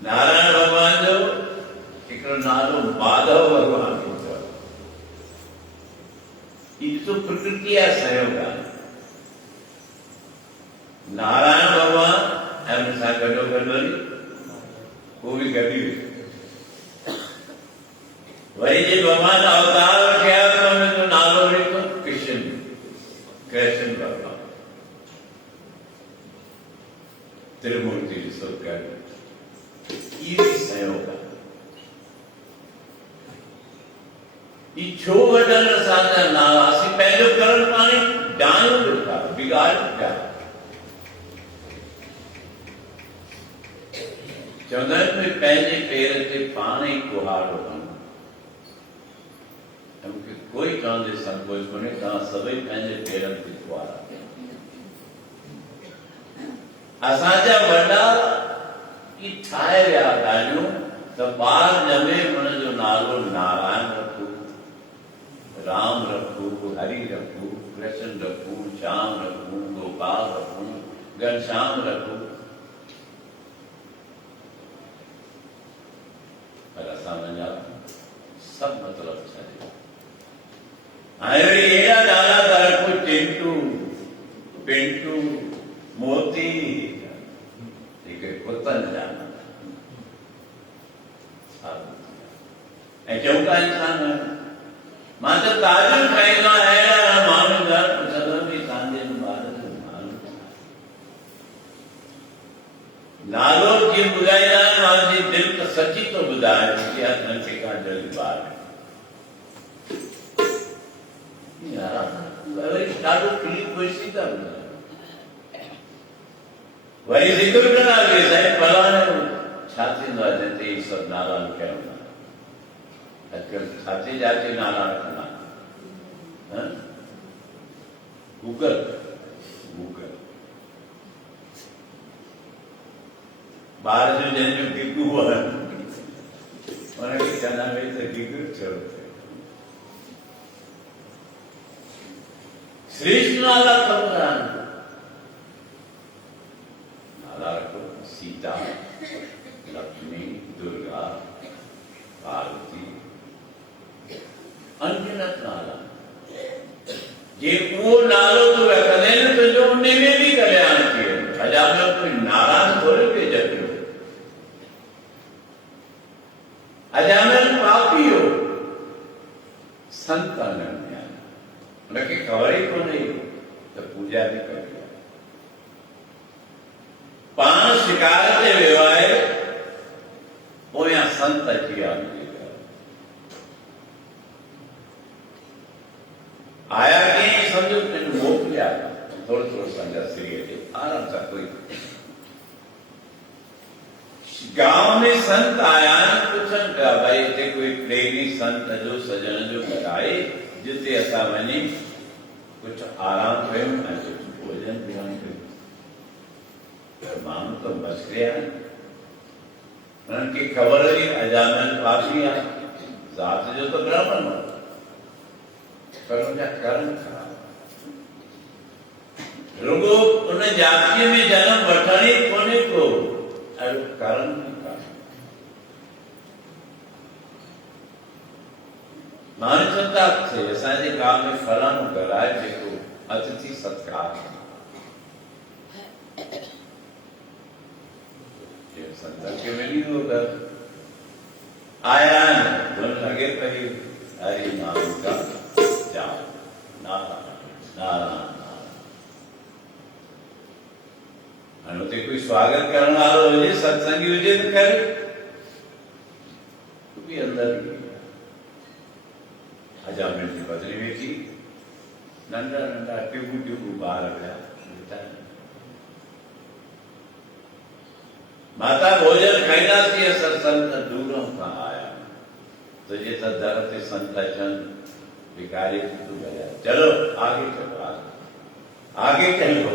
नारायण भगवान जो हिकिड़ो नालो माधव भगवान जो अथव। ॾिसो प्रकृति जा सहयोग आहे। नारायण भगवान ऐं हुन सां गॾो गॾु वरी उहो बि गॾु वरी जे भगवान अवतार कया त हुनजो नालो लिखो कृष्ण, कृष्ण भगवान त्रिमूर्ति ॾिसो गॾु। इहो बि सहयोग आहे। ई छो वॾनि असांजा नाला असीं पंहिंजो कर्म पाणी डायूं पिया, बिगाड़ूं पिया। चवंदा आहिनि पंहिंजे पेर ते पाण ई कुहाड़ो हणो। मूंखे कोई चवंदे संकोच कोन्हे, तव्हां सभई पंहिंजे पेरनि ते कुहाड़ा। असांजा वॾा ई ठाहे विया ॻाल्हियूं त ॿार ॼमे हुनजो नालो नारायण रखूं, राम रखूं, हरि रखूं, कृष्ण रखूं, श्याम रखूं, गोपाल रखूं, घनश्याम रखूं। पर असां वञा सभु मतिलबु छॾे हाणे वरी अहिड़ा नाला था रखूं, चिंटू, पिंटू, मोती, जेके कुतनि जा ऐं चऊं था इंसान मां त ताज़ो ठाहींदो आहियां। अहिड़ा माण्हू घर पुछंदो कि तव्हांजे ॿार जो नालो छा? नालो जीअं ॿुधाईंदा आहिनि, मुंहिंजी दिलि त सची थो ॿुधाए कि नंढे खां जल्दी ॿार वरी ॾाढो खिली ख़ुशी था ॿुधाए। वरी ज़िक्र कंदासीं साईं फलाणे छा थींदो आहे जिते ही सभु नाला लिखिया हूंदा। अॼुकल्ह छाचे जाचे नाला रखंदा गूगल गूगल ॿार जो जंहिंजो गिगू आहे हुनखे चवंदा भई त गिगू थियो। श्रेष्ठ नाला ख़बर आहिनि। नाला रखो सीता, लक्ष्मी, दुर्गा, पार्वती, अनगिनत नाला। जे उहो नालो तूं रखंदे न तुंहिंजो उन में बि कल्याण थी वेंदो। अजामियो कोई नाराज़ थोरे पियो जपियो, अजामियो पापी हो, संत में आहे। हुनखे ख़बर ई कोन्हे त पूजा बि कबी आहे। पाण शिकार ते वियो आहे, पोयां संत अची विया आया कीअं सम्झो मोकिलिया थोरो थोरो संजा सिरीअ ते आराम सां। कोई गांव में संत आया पुछनि पिया भाई हिते कोई प्रेमी संत जो सजण जो घर आहे जिते असां वञी कुझु आराम कयूं ऐं कुझु भोजन ग्रहण कयूं। माण्हू त मस्करे आहिनि। उन्हनि खे ख़बर हुई अजामिल पापी आहे, ज़ात जो त ब्राह्मण हो, पर उनजा कर्म ख़राब। रुगो उन जातीअ में जनम वठण ई कोन्हे को, अहिड़ो कर्म माण्हू चवंदा थिए असांजे गांव में फलाणो घर आहे जेको अतिथि सत्कार संत के मिली होगा आया न धुन लगे कही हरि नाम का जाप नारायण नारायण अनुते कोई स्वागत करने वाला हो जाए सत्संगी हो जाए तो करे तो भी अंदर हजामिल की पत्नी बेटी नंदा नंदा ट्यूबू ट्यूबू बाहर गया माता भोजन खाईना थी सत्संग दूरों का आया तो ये धरती संतचन भिखारी तू गया चलो आगे चलो आगे चलो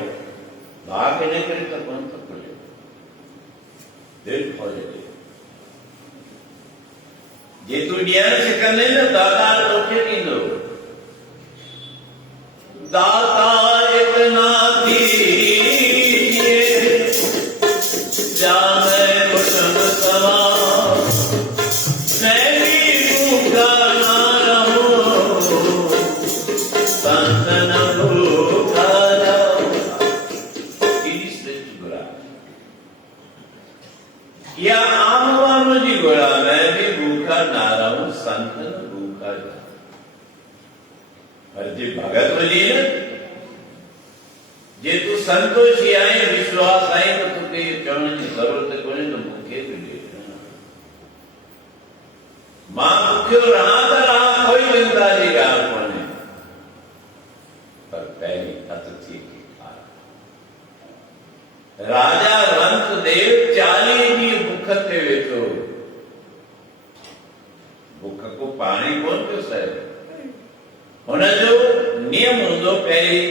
भाग नहीं करे तो कौन तो खोले दिल खोले ये तू न्याय से करने ना दाता रोके नहीं दो दाता इतना दीजिए जाने मुझम समा मैं भी भूखा ना रहूं संत न भूखा रहूं ini श्रेष्ठ गुरा या आमवानो जी गुरा मैं भी भूखा ना रहूं संत न भूखा रहूं पर जी भगत जी ने जे तू संतोषी आए विश्वास आए तो तुझे चढ़ने की जरूरत कोई तो भूखे भी ले मां भूखे रहा था रहा कोई चिंता नहीं रहा कोने पर पहली अतिथि की कारण राजा रंत देव 40 दी भूखते वेठो भूख को पानी कौन पियो साहेब हुन जो नियम हूंदो पहिरीं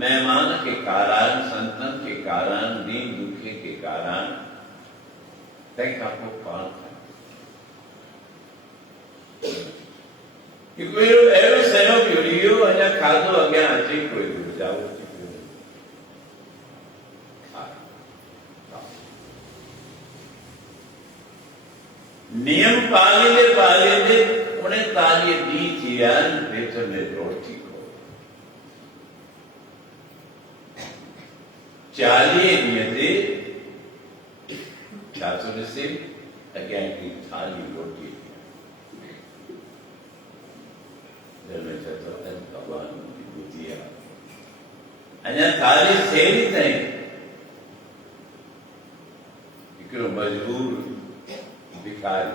मेहमान के कारण संतन के कारण दीन दुखे के कारण तंहिंखां पोइ पाण अहिड़ो सहिणो पियो इहो अञा खाधो अॻियां अचे कोई गुजारो नियम पालींदे पालींदे उन्हें 40 ॾींहं थी विया आहिनि पेट में रोटी 40 ॾींहं ते छा थो ॾिसे अॻियां हिकिड़ी थाली रोटी दिलि में चए थो भॻवान मुंहिंजी ॿुधी आहे अञा थाली थिए ताईं हिकिड़ो मजबूर भिखारी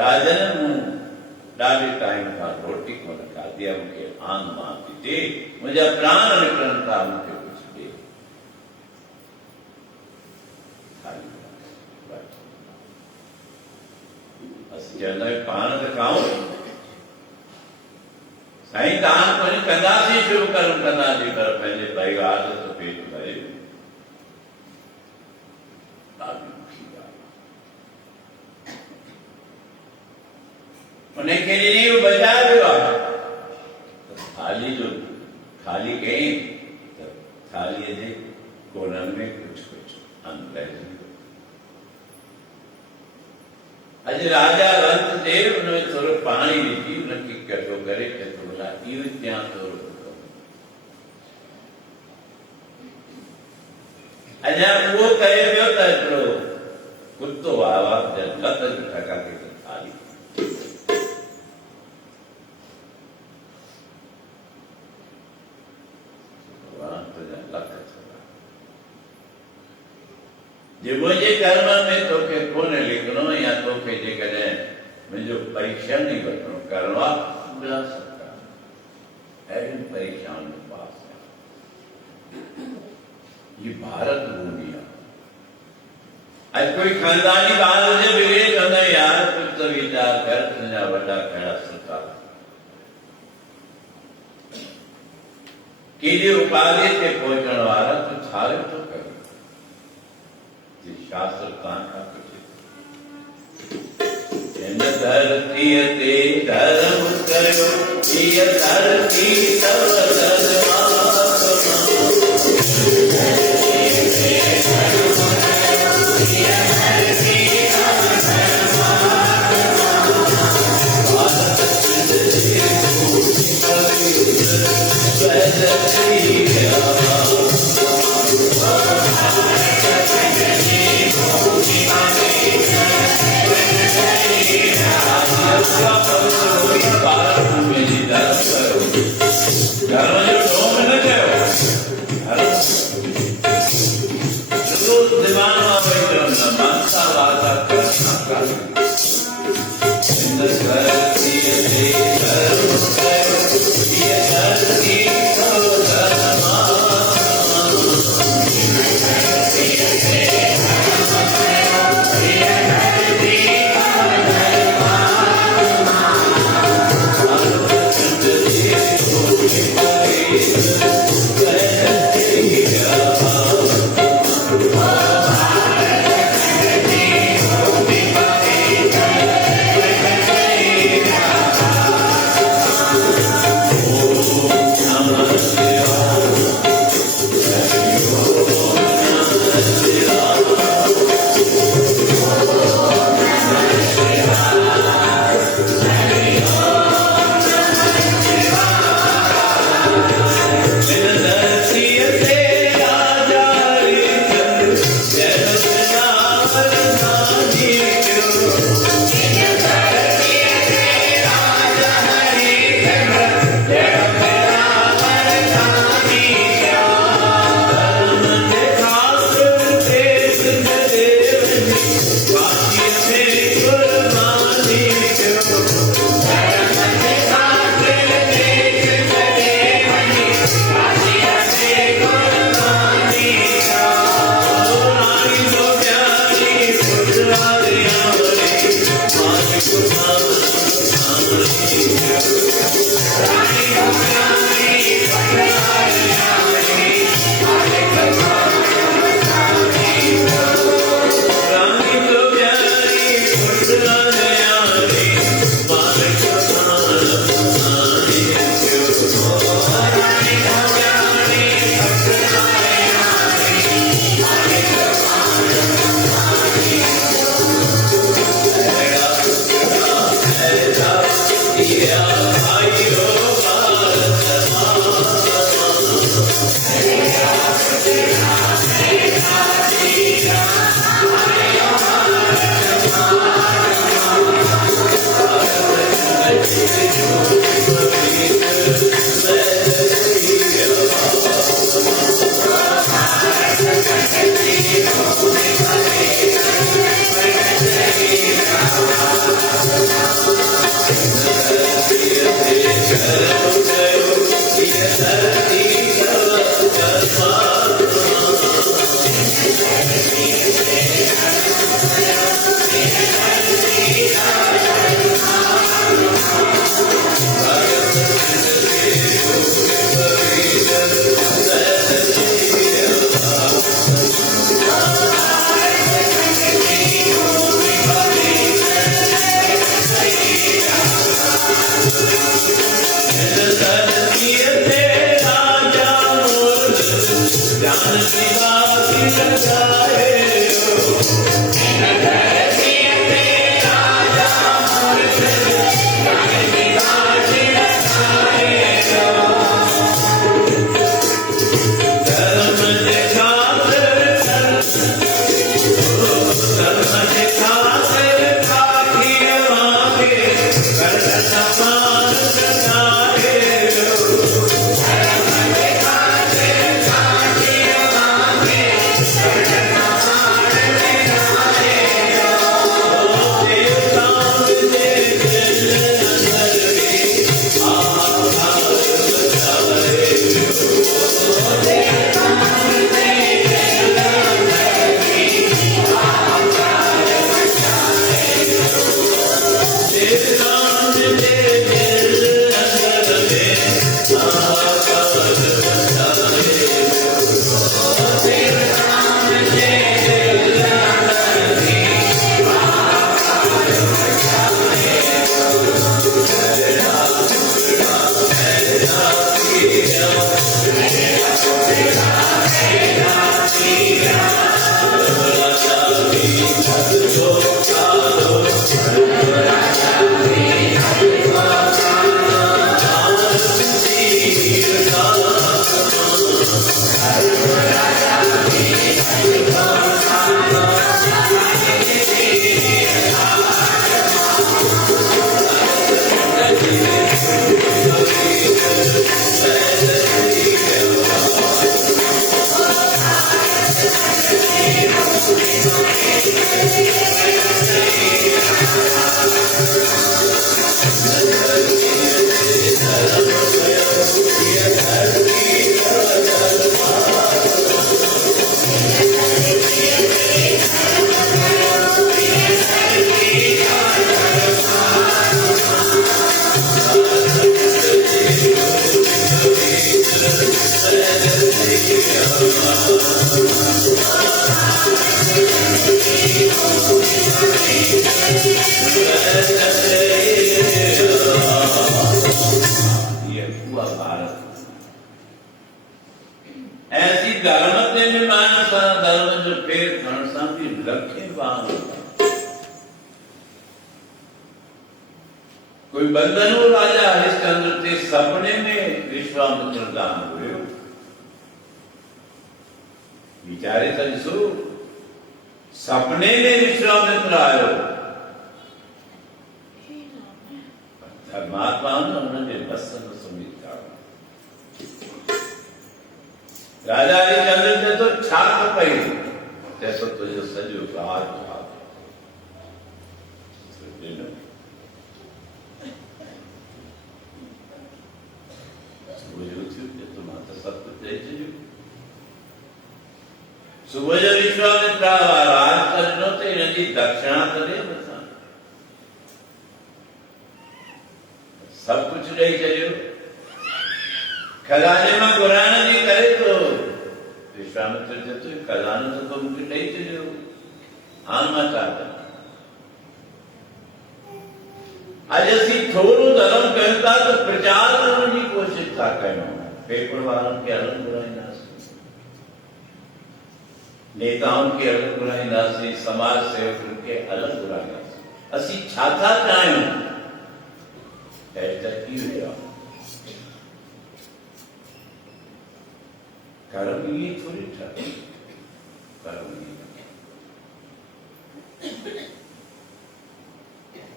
राजन मूं ॾाढे टाइम खां रोटी कोन खाधी आहे मूंखे आंग मां थी थिए मुंहिंजा प्राण निकिरनि था मूंखे पान त खाऊं साईं दान कोन कंदासीं शुरू कंदासीं पर पंहिंजे परिवार जो पेट भरे ॾाढी ॾुखी ॻाल्हि उनखे ॾिनी बचाए वियो आहे थाली जो खाली कयईं त थालीअ जे कोननि में कुझु कुझु अन्न रहिजी अॼु राजा रंत देव हुनमें थोरो पाणी विझी हुनखे कठो करे थोरा इहो ध्यानु थोरो अञा उहो करे पियो त हिकिड़ो कुतो आवाज़ लत ठका के थाली जे मुंहिंजे कर्म में तोखे कोन लिखणो या तोखे जेकॾहिं मुंहिंजो परीक्षा नहीं वठणो करिणो आहे मिला सघंदा अहिड़ियुनि परीक्षाउनि में पास ये भारत भूमि आहे अॼु कोई खानदानी ॿार हुजे बिगड़े कंदा यार कुझु त वीचार कर तुंहिंजा वॾा कहिड़ा सुठा केॾी उपाधि ते पहुचण वारा तूं छा वेठो कर शास्त्र कान हिन धरतीअ ते धर्म कयो हीअ धरती तव धर्म ऐसी धर्म ते निमान सा धर्म जो फेर खण सा भी लखे बाण कोई बंधनु राजा हरिश्चंद्र ते सपने में विश्वामित्र दान हुए विचारे तजसु सपने में विश्वामित्र आयो धर्मात्मा उन्होंने बसन सुमित राजा हरिश्चंद्र ने तो छात्र पई जैसो तुझे सजो राज सुबह जो विश्वामित्र राज करनो ते नदी दक्षिणा करे बता सब कुछ नहीं चलियो खजाने में गुराना नहीं करे तो विश्वामित्र से तो खजाना तो तुमके नहीं चलियो आम माता आज असी थोड़ो धर्म कहता तो प्रचार करने की कोशिश था कहना पेपर वालों के अलग बुराई ना नेताओं के अलग बुराई ना सी समाज सेवकों के अलग बुराई ना सी असी छाता चाहें ऐसा की हो जाओ कर्म ये थोड़ी था कर्म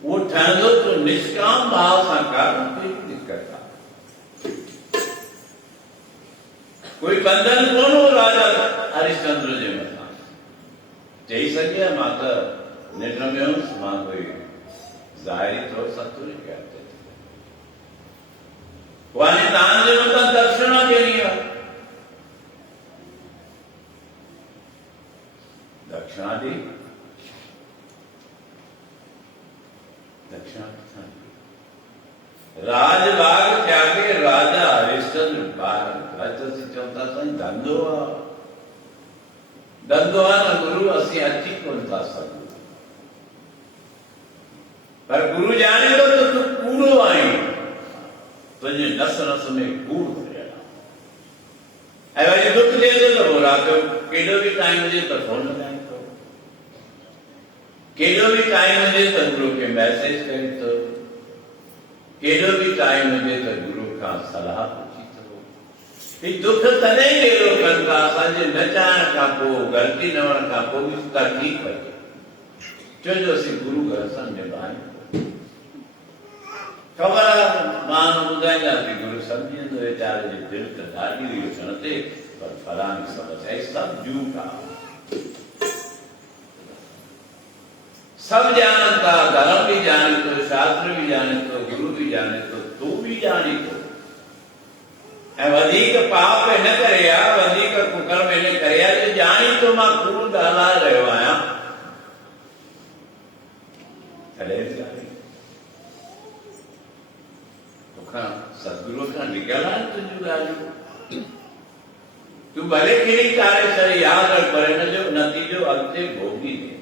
वो ठहरो तो निष्काम भाव से कर्म कोई दिक्कत था कोई बंधन कौन हो राजा हरिश्चंद्र जी में था जय सके माता निर्णय मां कोई जाहिर तो सत्य नहीं कहते थे वाणी दान जो होता दक्षिणा देनी है दक्षिणा दी दक्षिणा राजबाग त्यागे राजा हरिश्चंद्र बाग राजा से चौथा सा धंधो धंधोआ ना गुरु असी अच्छी कोणता सगु पर गुरु जाने को तो तू कूड़ो आई तुझे नस नस में कूड़ रहना ऐ भाई दुख दे दो तो हो रहा तो केडो भी टाइम मुझे तो फोन लगाए तो केडो भी टाइम मुझे तो गुरु के मैसेज करी तो केडो भी टाइम मुझे तो गुरु का सलाह पूछी तो दुख तने ही ले लो कंका संजय नचाण का पो गलती नवण का पो उसका ठीक है जो जो सी गुरु घर संजय भाई खबर मान बुझाएगा कि गुरु समझे तो बेचारे जो दिल का दागी हुई सुनते पर फलानी समझ है सब झूठा सब जानता धर्म भी जाने तो शास्त्र भी जाने तो गुरु भी जाने तो तू भी जाने तो वधिक पाप न करया वधिक कुकर्म न करया जो जानी तो मां कूड़ गाला रहो आया चले तो खा सदगुरु का निकला तुझे गाली तू भले केड़ी कार्य सर याद रख पर न जो नतीजो अगते भोगी दे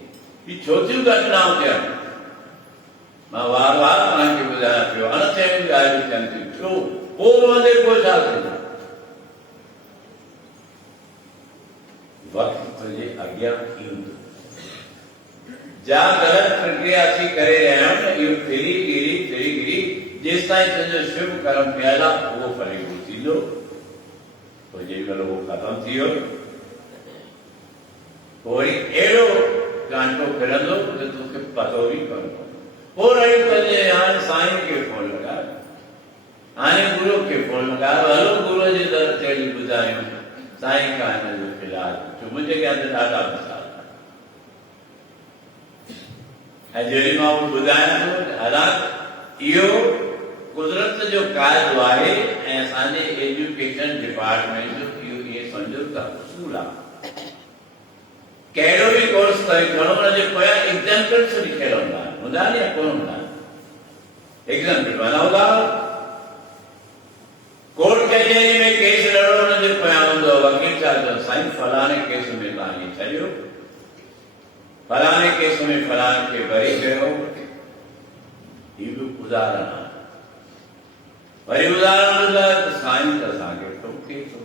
ये छोटी घटनाओं क्या मां वार-वार मां के बुझाया पियो अनथे गाली चंदी छो पूर्व को साथ वक्त तुझे अज्ञान क्यों जा गलत प्रक्रिया सी करे रहे हैं ये फिरी गिरी जिस ताई तुझे शुभ कर्म पहला वो फलीभूति लो तो जे वालो वो खत्म थियो कोई एड़ो कांटो फिरंदो तो तुके पतो भी करो हो रही तुझे यहाँ साईं के फोन लगा आने गुरु के फोन लगा हलो गुरु जी दर चढ़ी बुझायो साईं का है जो फिलहाल जो मुझे क्या था दादा मिसाल है जेरी मां बुझाया तो हालात यो कुदरत जो कायद वाहे ऐं असांजे एजुकेशन डिपार्टमेंट जो ये समझो था उसूल आहे कहिड़ो बि कोर्स करे खणो हुनजे पोयां एग्जाम्पल्स लिखियल हूंदा आहिनि हूंदा आहिनि या कोन हूंदा आहिनि एग्जाम्पल माना उदाहरण कोर्ट कचहरी में केस लड़ो हुनजे पोयां हूंदो वकील साहिब साईं फलाणे केस में तव्हां हीअ चयो फलाणे केस में फलाणे खे बरी कयो हीअ बि उदाहरण आहे वरी उदाहरण ॿुधायो त साईं त असांखे टोके थो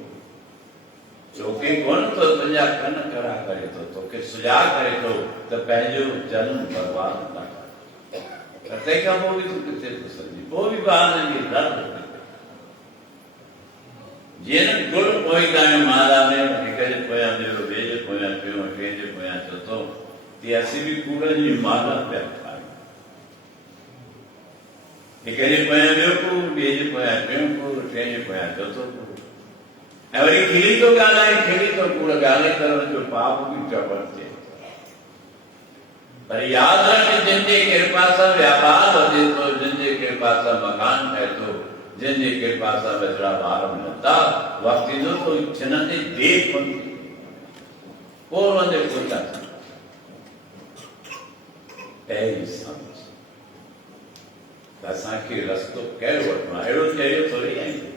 तोखे कोन तो तुंहिंजा कन कड़ा करे थो, तोखे सुजाॻ करे थो त पंहिंजो जनम बर्बाद न कर। त तंहिंखां पोइ बि तूं किथे थो सम्झी, पोइ बि ॿारनि खे दर्द थी थिए। जीअं न गुड़ पोईंदा आहियूं माला में, हिक जे पोयां ॿियो, ॿिए जे पोयां टियों, टे जे पोयां चोथों, तीअं असीं बि कूड़नि जी माला पिया ठाहियूं। हिक जे पोयां ॿियो कूड़, ॿिए जे पोयां टियों कूड़, टे जे पोयां चोथों कूड़। ऐं वरी खिली थो ॻाल्हाए, खिली थो कूड़ ॻाल्हाए कर हुनजो पाप बि चवण थिए। पर यादि रख, जिनजे कृपा सां व्यापार वधे थो, जिनजे कृपा सां मकान ठहे थो, जिनजे कृपा सां वेझड़ा ॿार मिलंदा, वक़्तु ईंदो तो छिनंदे देख कोन थी, पोइ वंदे पुछा पहिरीं सम्झ त असांखे रस्तो कहिड़ो वठिणो आहे। अहिड़ो चयो थोरी आहियूं,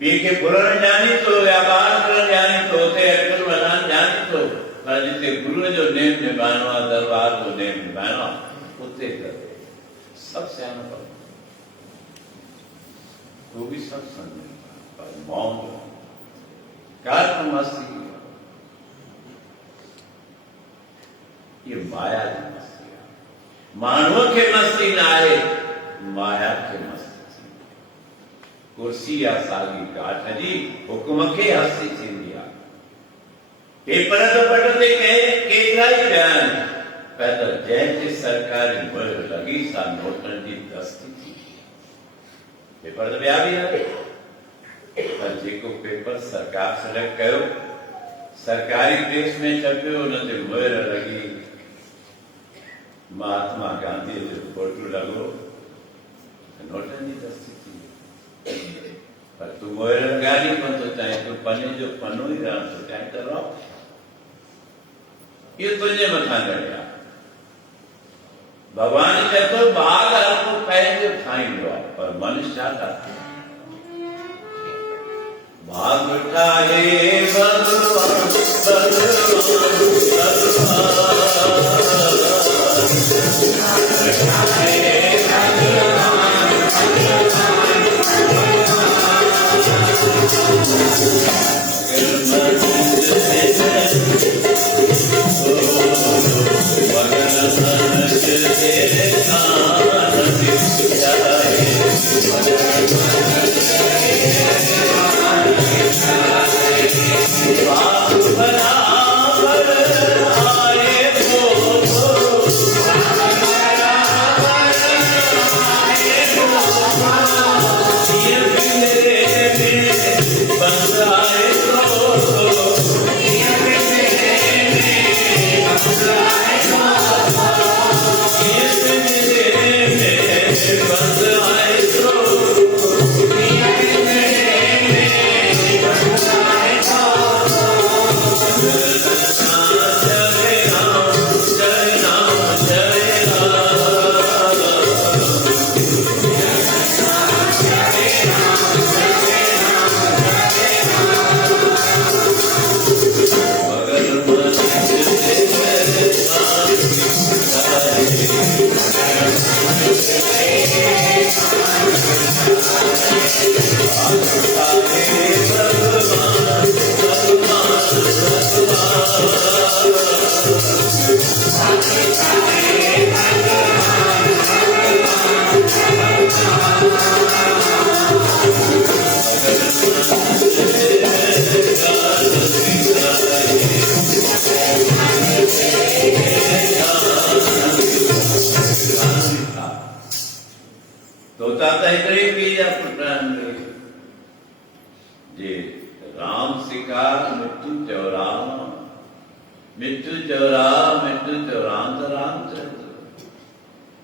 ॿिए खे फुरण ॼाणी थो, व्यापार करण ॼाणी थो, उते अटकल वञणु ॼाणी थो, पर जिते गुरूअ जो नेम निभाइणो आहे, दरबार जो नेम निभाइणो आहे, उते करे सभु सियाणो वो भी सब समझ पर मौन कार्य मस्ती, ये माया की मस्ती है। मानव के मस्ती ना है, माया के मस्ती। कुर्सी या सागी काठ जी हुक्म के हस्ती थींदी आहे। पेपर तो पढ़ते केतिरा ई बयान, पर जंहिंखे सरकारी मुहर लॻी सा नोटनि जी दस्ती थी। पेपर तो ॿिया बि आहे, पर जेको पेपर सरकार सिलेक्ट कयो, सरकारी प्रेस में छपियो, हुन ते मुहर लॻी, महात्मा गांधी जो फोटो लॻो, नोटनि जी दस्ती थी। पर तूं मुहर लॻाइणी कोन थो चाहीं, तूं पने जो पनो ई रहण थो चाहीं त रहो, इहो तुंहिंजे मथां ॻणिया। भगवान चए थो बाग हर को पंहिंजो ठाहींदो आहे, पर मनुष्य छा ठाहे? बाग ठाहे भगवान,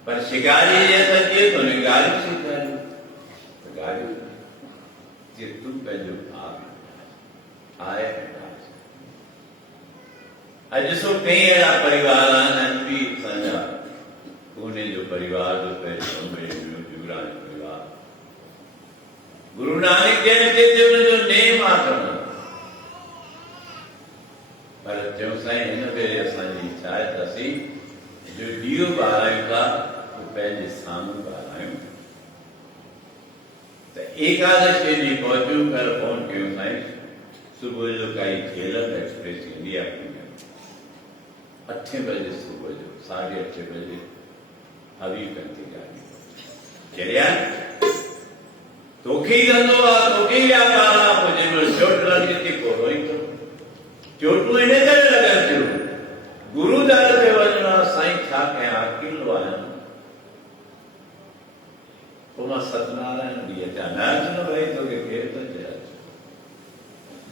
पर शिकारी जैसा किए तो निगारी शिकारी गाड़ी जे तू पंहिंजो भाग आए अॼु सो कई अहिड़ा परिवार आहिनि बि असांजा पूने जो परिवार जो पहिरियों बॉम्बे जो जुगराज परिवार गुरु नानक देव जे हुनजो नेम आहे करणु पर चऊं साईं हिन भेरे असांजी इच्छा आहे त असीं जो ॾीओ ॿारायूं था उहो पंहिंजे साम्हूं ॿारायूं त एकादशी ॾींहुं पहुचूं कर फोन कयूं साईं सुबह जो कई झेलम एक्सप्रेस इंडिया में 8 बजे सुबह जो 8:30 बजे हवी करती गाड़ी चलिया तोखी धंधो आ तोखी व्यापार आ मुझे में चोट लगी थी कोरो ही तो चोटू इने करे लगा थियो गुरुदार के वजना साईं छा के अकेलो आया ओमा सत्यनारायण दिए जाना न भाई तो के केर तो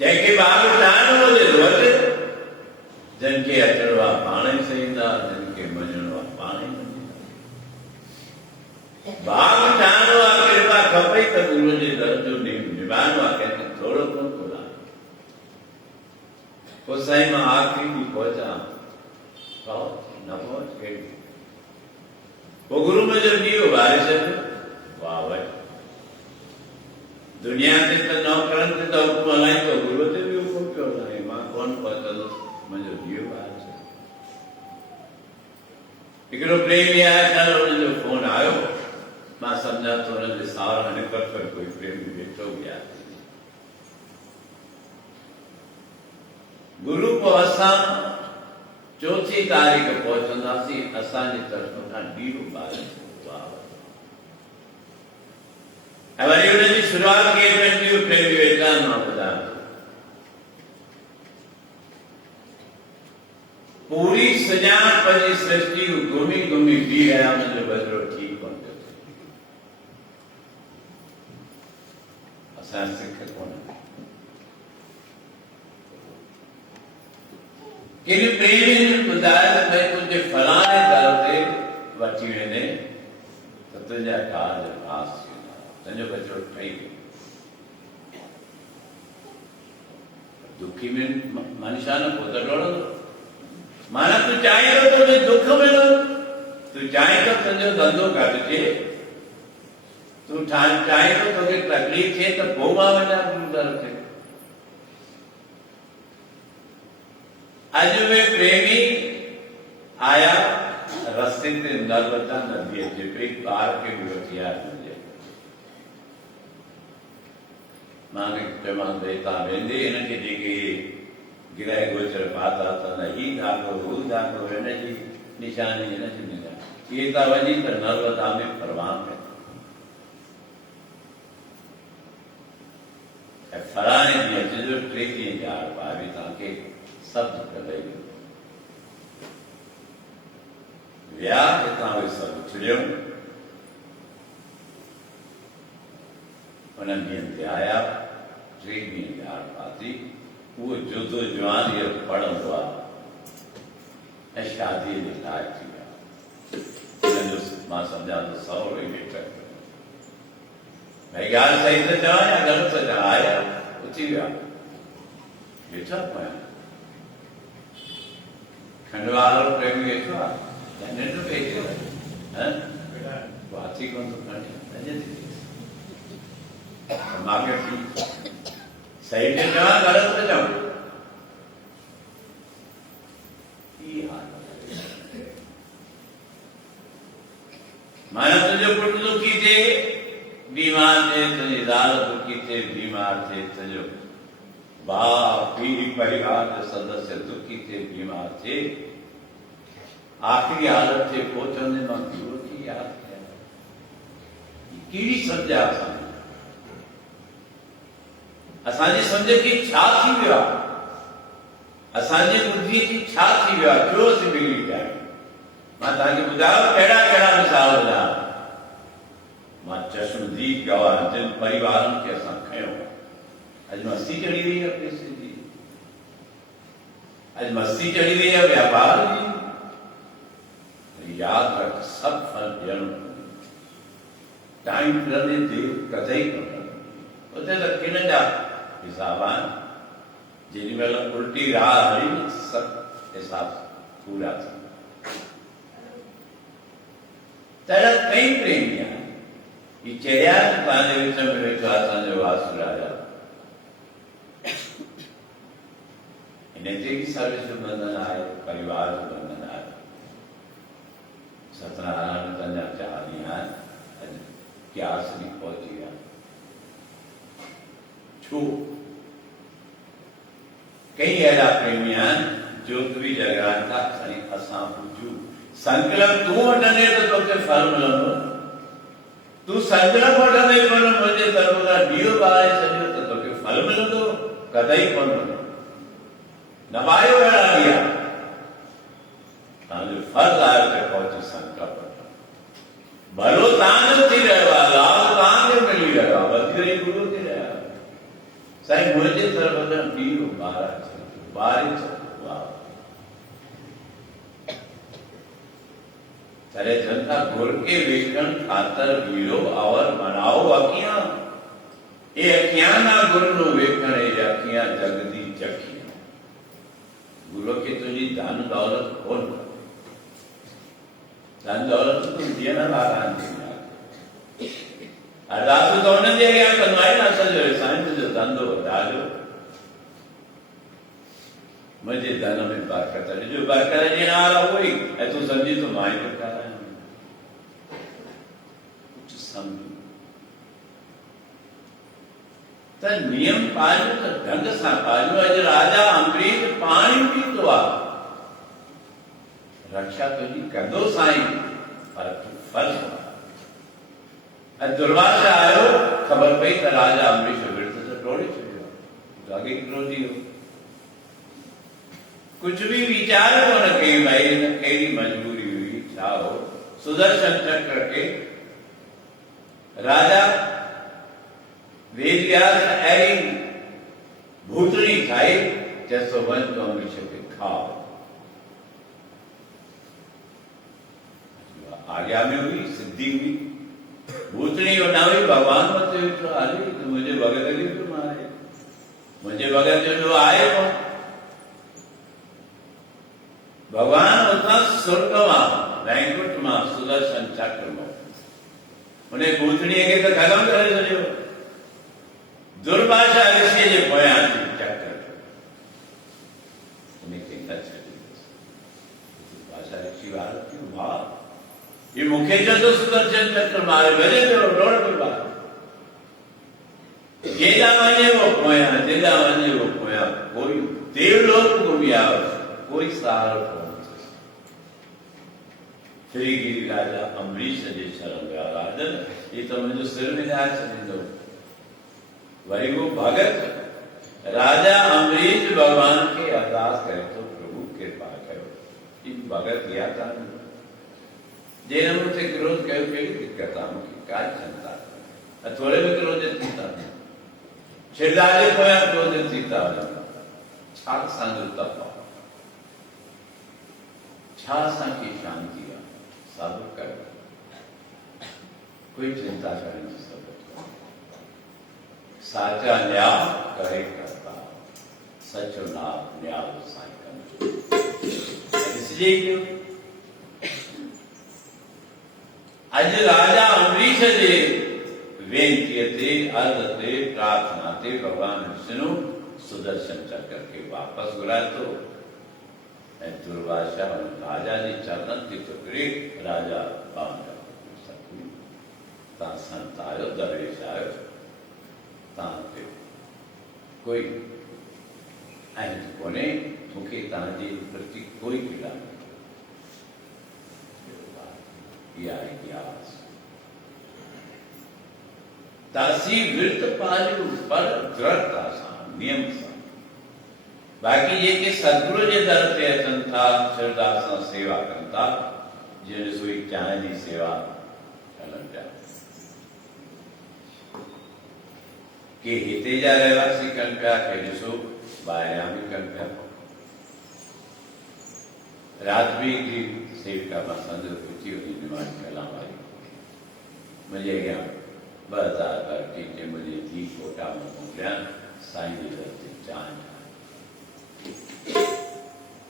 जैके बाग टाण बोले रोज जन के अचरवा पाणे सईंदा जन के मजणवा पाणे बाग टाणवा कृपा खपई त गुरु जे दर जो निभानवा के थोड़ो कोन बोला को साईं मां आखिरी भी पहुंचा पहुंच न पहुंच के वो गुरु में जब दियो बारिश वाह भाई दुनिया के तो नौकरन के तो हुकुम हलाई तो गुरु ते भी हुकुम क्यों नहीं मां कौन पहुंचो मुझे दियो बात है इकड़ो प्रेमी आया था उन्हें जो फोन आयो मां समझा तो उन्हें सार में निकल कर कोई प्रेमी बैठो गया गुरु को असां 4 तारीख पहुंचंदासीं असां जी तरफ खां ॾींहुं बारिश वरी उन जी शुरुआत कई पंहिंजूं प्रेमी वेठा मां ॿुधायां पूरी सुञाणप जी सृष्टि घुमी घुमी बीह रहिया मुंहिंजो बदिलो ठीकु कोन पियो थिए असां सिख कोन किन प्रेमी ॿुधायो त भई तुंहिंजे फलाणे दर ते वठी वेंदे त तुंहिंजा कारज पास तंजो बचो ठही दुखी में मनुष्य न पोइ त डोड़ंदो माना तूं चाहीं थो तुंहिंजे दुख मिलो तूं चाहीं थो तुंहिंजो धंधो घटि थिए तूं चाहीं थो तोखे तकलीफ़ थिए त पोइ मां वञा गुरु दर ते अॼु में प्रेमी आया रस्ते ते नर्मदा नदीअ जे पई ॿार खे बि वठी आया मां चयोमांसि भई तव्हां वेंदे हिनखे जेके गिराए गोचर पाता अथनि ही धाॻो हू धाॻो हिनजी निशानी हिनजी निशानी इहे था वञी त नर्मदा में परवान में ऐं फलाणे ॾींहुं अचिजो 3 ॾींहं जा भाभी तव्हांखे सभु करे विया हितां उहे सभु छुॾियूं उन ॾींहंनि ते आया 3 ॾींहं ॼाण पाती उहो जुदो जवानी पढ़ंदो आहे ऐं शादीअ जे लाइक़ु थी विया हुनजो मां सम्झां थो सहुरो ई वेठा भई ॻाल्हि सही त चवां या ग़लति त चवां आया उथी विया वेठा पिया खंडवा वारो प्रेमी वेठो आहे निंड पई थियो हाथी कोन थो खणे मांखे सही ते चवां ग़लति त चवां माना तुंहिंजो पुटु दुखी थिए बीमार थिए तुंहिंजी ज़ाल दुखी थिए बीमार थिए तुंहिंजो भाउ पीढ़ी परिवार जो सदस्य दुखी थिए बीमार थिए आख़िरी हालत ते पहुचंदे मां गुरू खे यादि कयां कहिड़ी सम्झ आहे असांजी सम्झ खे छा थी वियो आहे असांजी बुद्धीअ खे छा थी वियो आहे छो असीं बिगड़ी पिया आहियूं मां तव्हांखे ॿुधायो कहिड़ा कहिड़ा मिसाल ॿुधायां मां चश्मदीद गवाह जिन परिवारनि खे असां खयों अॼु मस्ती चढ़ी वई आहे पैसे जी अॼु मस्ती चढ़ी वई आहे व्यापार जी यादि रख सभु फल ॾियणो टाइम फिरंदे देर कतई कोन उते त किन जा हिसाब आहिनि जेॾी महिल उल्टी राह हली सभु हिसाब पूरा थिया तहिड़ा कई प्रेमी आहिनि ही चया तव्हांजे विच में वेठो आहे असांजो वासु राजा हिन ते बि सर्विस जो बंधन आहे परिवार जो बंधन आहे सत्यनारायण तंजा 4 ॾींहं आहिनि अॼु क्यास बि पहुची विया छो कई अहिड़ा प्रेमी आहिनि जोत बि जॻाइनि था साईं असां पूजूं संकल्प तूं वठंदे त तोखे फल मिलंदो तूं संकल्प वठंदे पर मुंहिंजे तरफ़ खां ॾीओ ॿारे छॾियो त तोखे फल मिलंदो कतई कोन मिलंदो न ॿारियो अहिड़ा ॾीआ तव्हांजो फर्ज़ु आहे त पहुची संकल्प भलो तव्हांजो थी रहियो आहे लाभ तव्हांखे मिली रहियो आहे वधीक गुरू थी रहियो आहे साईं मुंहिंजे तरफ़ खां ॾीओ ॿारे छॾियो सारे जनता गुर के वेखण खातर वीरो और मनाओ अखियां ये अखियां ना गुरु नो वेखण ये अखियां जगदी चखियां गुरु के तुझी धन दौलत कोन धन दौलत तो दिया ना लारान अरदास तो उन्हनि जे अॻियां कंदाई न सॼो साईं जो धंधो वधायो मुझे धन में बरकत जो बरकत जी नाल हुई ऐ तू समझी तो माई करता है कुछ समझ त नियम पालियो त ढंग सां पालियो अॼु राजा अम्बरीश पाणी पीतो आहे रक्षा तुंहिंजी कंदो साईं पर तूं फर्ज़ ऐं दुर्वासा आयो ख़बर पई त राजा अम्बरीश विर्त त टोड़े छॾियो जागे क्रोधी हो कुछ भी विचार कोन कई भाई कहिड़ी मजबूरी हुई छा हो सुदर्शन चक्र के राजा वेद व्यास अहिड़ी भूतड़ी ठाही जैसो वन तो अम्बरीश खे खाओ आज्ञा में हुई सिद्धि हुई भूतड़ी न हुई भगवान मथे वेठो हले तो मुंहिंजे भगत खे तो मारे मुंहिंजे भगत जो आहे कोन भगवान उतना स्वर्ग मां वैकुंठ मां सुदर्शन चक्र मां उन्हें भूतड़ीअ खे त ख़तम करे छॾियो दुर्भाषा ऋषि जे पोयां चक्र उनखे न छॾियो दुर्भाषा ऋषि वारो क्यों भाउ ये मूंखे चवंदो सुदर्शन चक्र मारे भॼे पियो डोड़ पियो ॿार जेॾा वञे वो पोयां जेॾा वञे वो पोयां कोई देवलोक घुमी आयो कोई सहारो कोन श्री गिरी राजा अम्बरीश जे शरण विया राजन ये तो मुंहिंजो सिर मिलाए छॾींदो वरी वो भगत राजा अम्बरीश भगवान खे अरदास करे तो प्रभु कृपा कयो ई भगत या कान जंहिं मूंखे क्रोध कयो कहिड़ी दिक़त आहे मूंखे का चिंता थोरे में क्रोधित थी था छिरदार जे पोयां क्रोधित थी था वञनि छा असांजो तप आहे छा असांखे शांती आहे साबित कर कोई चिंता करने की जरूरत नहीं साचा न्याय करे करता सचो नाम न्याय साईं कंदो इसलिए क्यों अज राजा अम्बरीश जे वेनतीअ ते अर्ज़ ते प्रार्थना ते भगवान विष्णु सुदर्शन चक्र के वापस घुराए थो ऐं दुर्वासा राजा जे चरणनि ते टुकड़े राजा तव्हां संत आहियो दरवेश आहियो तव्हांखे कोई अहद कोन्हे मूंखे तव्हांजे प्रति कोई पीड़ा न इहा इतिहास दासी विर्त पालियो पर दृढ़ता सां नियम सां बाक़ी जेके सदगुरु जे दर ते अचनि था श्रद्धा सां सेवा कनि था जीअं ॾिसो ही चांहि जी सेवा हलनि पिया के हिते जा रहवासी कनि पिया के ॾिसो ॿाहिरियां बि कनि पिया राति बि हिकिड़ी सेविका मां संदर पहुची वञी निमाणी कलाम वारी मुंहिंजे अॻियां 2000 रुपया टीचे मुंहिंजी धीउ कोटा में मोकिलिया साईं जे दर ते चांहि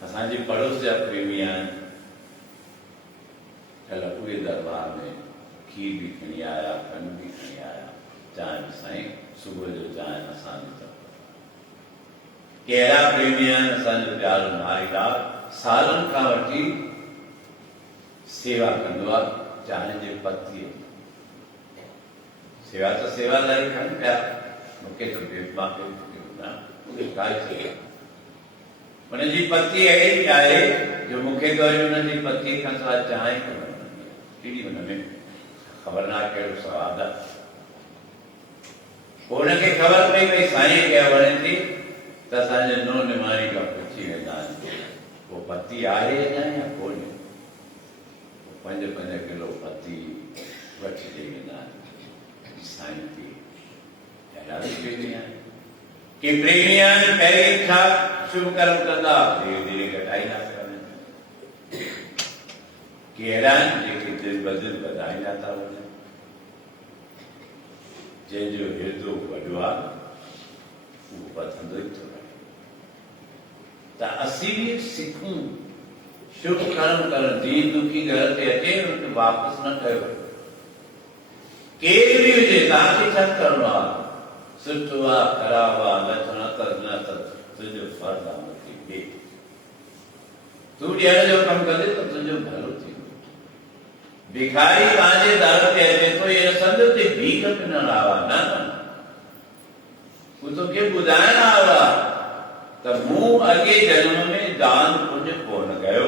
असांजे पड़ोस जा प्रेमी आहिनि कल्ह उहे दरबार में खीर भी खणी आया खंड भी खणी आया चांहि साईं सुबुह जो चांहि असांजी तरफ़ कहिड़ा प्रेमी आहिनि असांजो प्यारो नारीलाल सालनि खां वठी सेवा कंदो आहे चांहि जे पतीअ सेवा त सेवादारी कनि पिया मूंखे त बेफ़ा कई मूंखे काई सेवा उनजी पति अहिड़ी आहे जो मूंखे कयो उनजी पति खां सवाइ चांहि ख़बर न कहिड़ी हुनमें ख़बर न कहिड़ो सवादु आहे। पोइ हुनखे ख़बर पई भई साईं खे वणे थी त असांजे नो निमाणी खां पुछी वेंदा आहिनि पोइ पति आहे अञा या कोन्हे। 5-5 किलो पति वठी ॾेई वेंदा आहिनि साईं खे। ॾाढी प्रेमी आहिनि कि प्रेमी आहिनि पहिरीं छा शुभ कर्म कंदा धीरे धीरे घटाईंदा वञनि। कहिड़ा आहिनि जेके दिल बदिल वधाईंदा था वञनि। जंहिंजो हिर्दो वॾो आहे उहो वधंदो ई थो रहे। त असीं बि सिखूं शुभ कर्म करणु। दीन दुखी घर ते अचे उनखे वापसि न कयो। केर बि हुजे तव्हांखे छा करिणो आहे। सुठो आहे ख़राबु आहे लछण अथसि न अथसि तुंहिंजो फर्ज़ु आहे मूंखे ॾे। तूं ॾियण जो कमु कंदे त तुंहिंजो भलो थींदो। भिखारी तव्हांजे दर ते अचे थो हीअ संद ते भीख पिनण आयो आहे न हू तोखे ॿुधाइण आयो आहे त मूं अॻे जन्म में दान पुण्य कोन कयो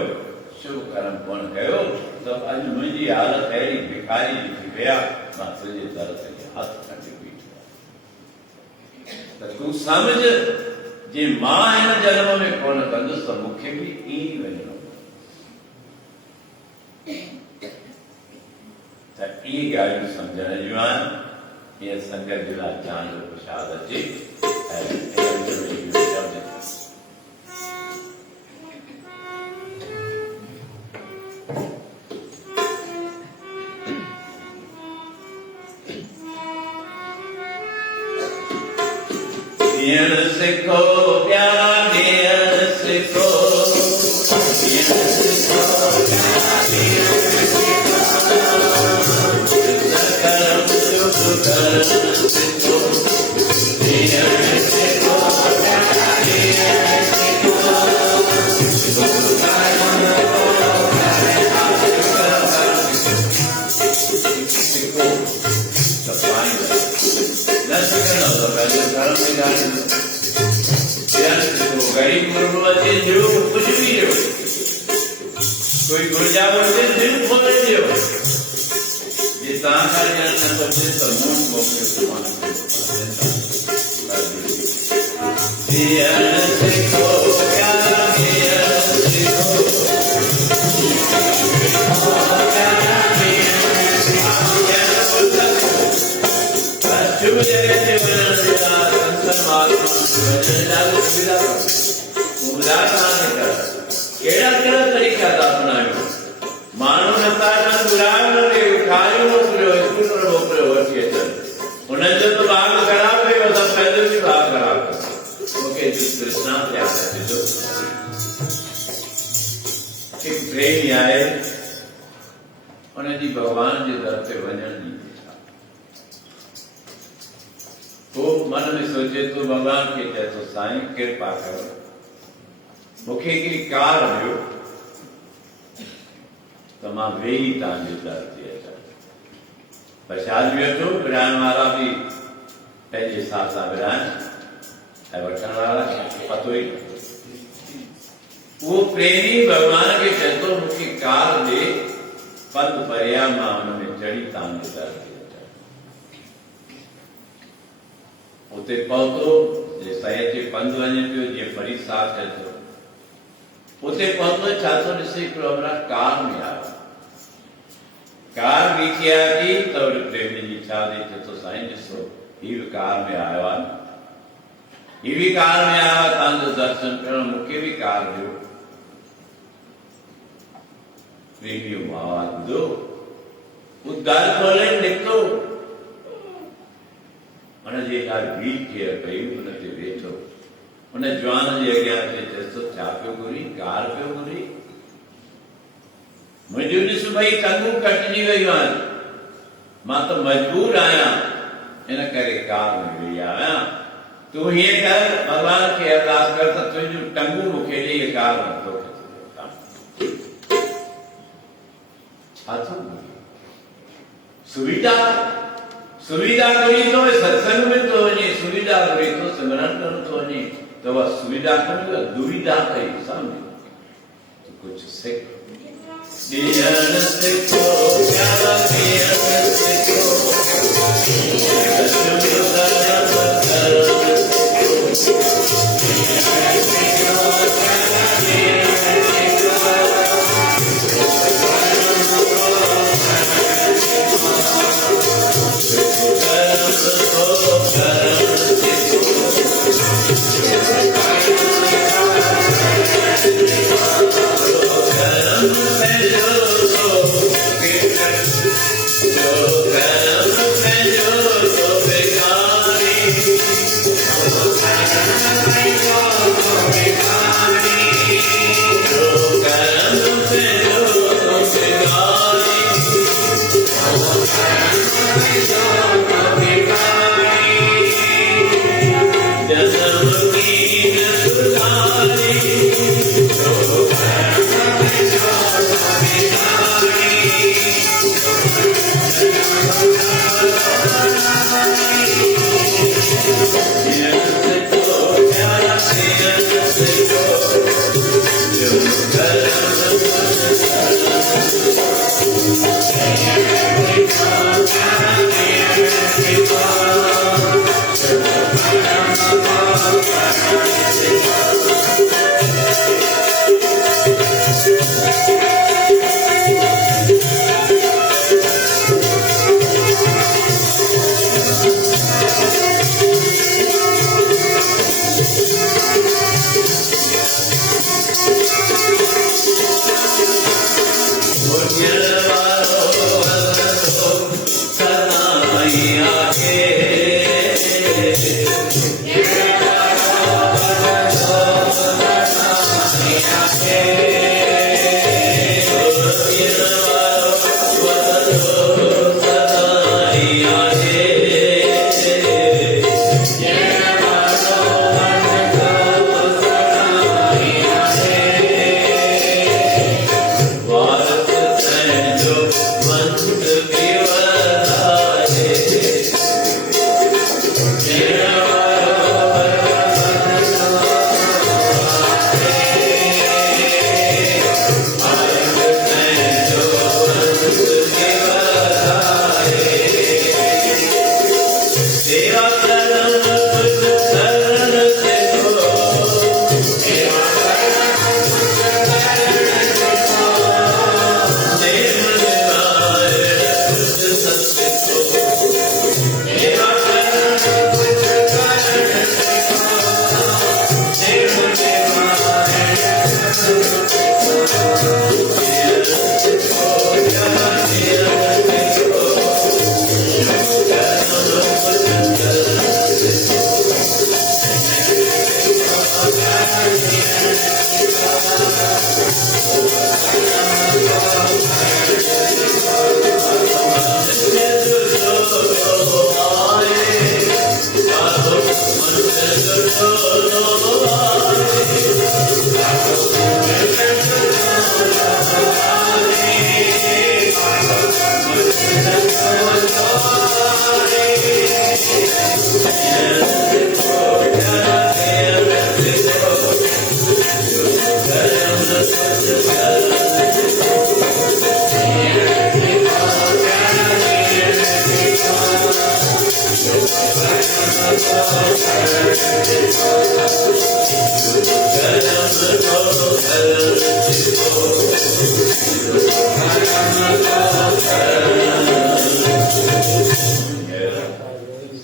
शुभ कर्म कोन कयो त अॼु मुंहिंजी हालत अहिड़ी भिखारी जी थी वई आहे मां तुंहिंजे दर ते हथ खणी बीठो त तूं सम्झ जे मां हिन जन्म में कोन कंदुसि त मूंखे बि ईअं वञिणो त इहे ॻाल्हियूं सम्झण जूं आहिनि। हीअ संगत जे लाइ जान जो प्रसाद अचे ॾियण सिखो प्यार ॾियण सिखो गरीब गुरु अचे जो कुछ भी हो कोई गुरजाओ से दिल खोल दियो ये ताका ज्ञान न सबसे समूह मोके समान दिया सिखो प्यार दिया सिखो शुभ जगत के बनन दिया संसन महात्मा केड़ा तरीक़ा था अपनायो माण्हू नथा अचनि घुरायो न कयो खारियो मोकिलियो स्कूटर मोकिलियो वठी अचनि उन्हनि जो त भाग ख़राबु कयो असां पंहिंजो बि भाग ख़राबु कयो। मूंखे कृष्णा प्यार ॾिजो हिकु प्रेमी आहे उनजी भॻवान जे दर ते वञण जी इच्छा पोइ मन में सोचे थो भॻवान खे चए थो साईं कृपा कयो मूंखे हिकिड़ी कार ॾियो त मां वेही तव्हांजे दर ते अचां। प्रसाद बि वठो विराइण वारा बि पंहिंजे हिसाब सां विराइण ऐं वठण वारा पतो ई उहो प्रेमी भॻवान खे चए थो मूंखे कार ॾे पंधु परिया मां हुन में चढ़ी तव्हांजे दर ते अचां। उते पहुतो जे साईं खे पंधु वञे पियो जीअं फरीद साहब चए थो उते पहुतो छा थो ॾिसे हिकिड़ो हमरा कार में आयो कार बीठी आहे थी त वरी प्रेमी जी इच्छा थी चए थो साईं ॾिसो हीउ बि कार में आयो आहे हीउ बि कार में आयो आहे तव्हांजो दर्शन करणु मूंखे बि कार ॾियो। प्रेमी आवाज़ ॿुधो उहो दर खोले निकितो हुनजी ॻाल्हि व्हील चेयर कई हुन ते वेठो उन जवान जे अॻियां चएसि थो छा पियो घुरी कार पियो घुरी मुंहिंजो ॾिस भई टंगूं कटिजी वयूं आहिनि मां त मजबूर आहियां इन करे कार में वेही आहियां तूं हीअं कर भॻवान खे अरदास कर त तुंहिंजूं टंगूं मूंखे ॾेई कार में तोखे छा थो सुविधा सुविधा घुरी थो सत्संग में थो वञे सुविधा घुरी थो सिमरन करण थो वञे त तो वह सुविधा कर दुविधा कही समझ तो कुछ सिख दियन सिखो प्यारा दियन सिखो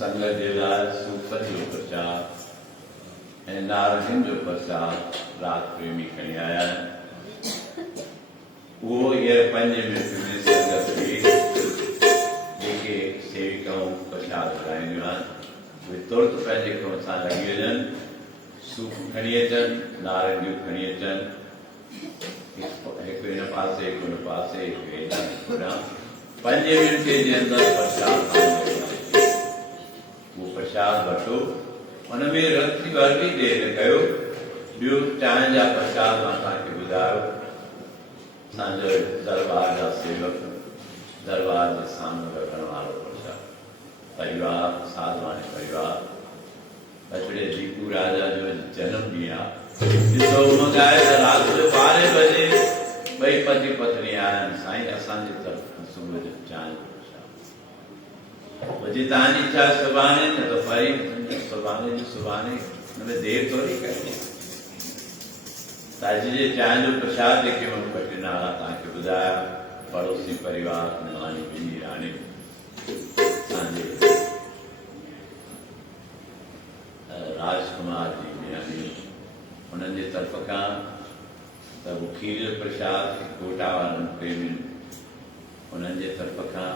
संगत जे लाइ सूफ़ जो प्रचार ऐं नारदियुनि जो प्रचार रात प्रेमी खणी आया आहिनि। उहो हींअर 5 मिंट में संगत खे जेके सेविकाऊं प्रचार कराईंदियूं आहिनि उहे तुर्त पंहिंजे कम सां लॻी वञनि, सूफ़ खणी अचनि, नारंगियूं खणी अचनि, हिकु हिन पासे हिकु हुन पासे हिकु हेॾां हिकु होॾां 5 मिंटे जे अंदरि प्रचार वो प्रसाद वठो, हुन में रखी वारी देर कयो। ॿियो चांहि जा प्रसाद मां तव्हांखे ॿुधायो, असांजो दरबार जा सेवक, दरबार जे साम्हूं रखण वारो प्रसाद परिवार, साधवानी परिवार बछड़े दीपू राजा जो जन्म दिया जिसो मंगाए तो रात जो 12 बजे भई पति पत्नी आया साईं असांजी तरफ सूरज चांद वजी तव्हांजी इच्छा सुभाणे न तो परी सुभाणे जी सुभाणे हुनमें देर थोरी करणी ताजी जे चांद जो प्रसाद जेके मां ॿ नाला तव्हांखे ॿुधाया पड़ोसी परिवार निमाणी बिनी राणी असांजे राजकुमार जी यानी उन्हनि जे तरफ़ खां त उहो खीर जो प्रसाद कोटा वारनि प्रेमियुनि उन्हनि जे तरफ़ खां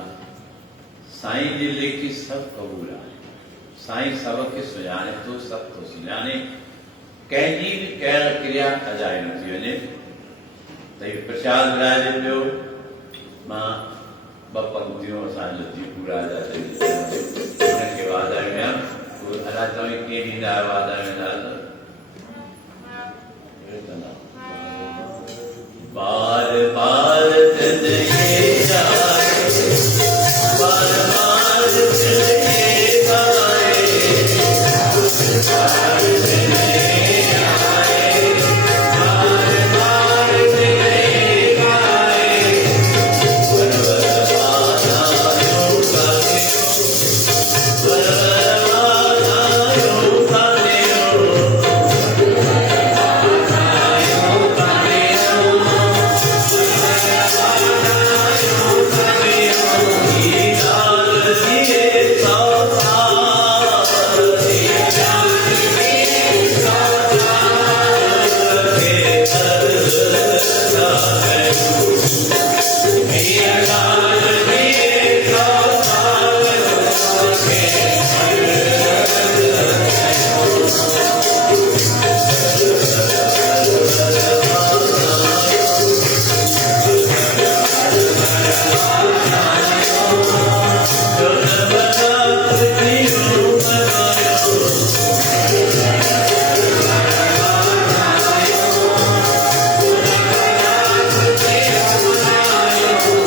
साईं जी लेखी सभु क़बूल आहे साईं सबके सुञाणे थो सभु थो सुञाणे कंहिंजी बि कहिड़ा क्रिया अजाई न थी वञे त इहो प्रसाद विराइजे पियो मां 2 पंक्तियूं असांजो दीपू राजा हुनखे वाधायूं अलाए तव्हां कीअं ॾींदा आहियो वाधायूं बार बार दिन ये आए बार बार दिन ये आए बार दिन ये आए बार बार दिन ये आए वरवर वादायों का वरवर वादायों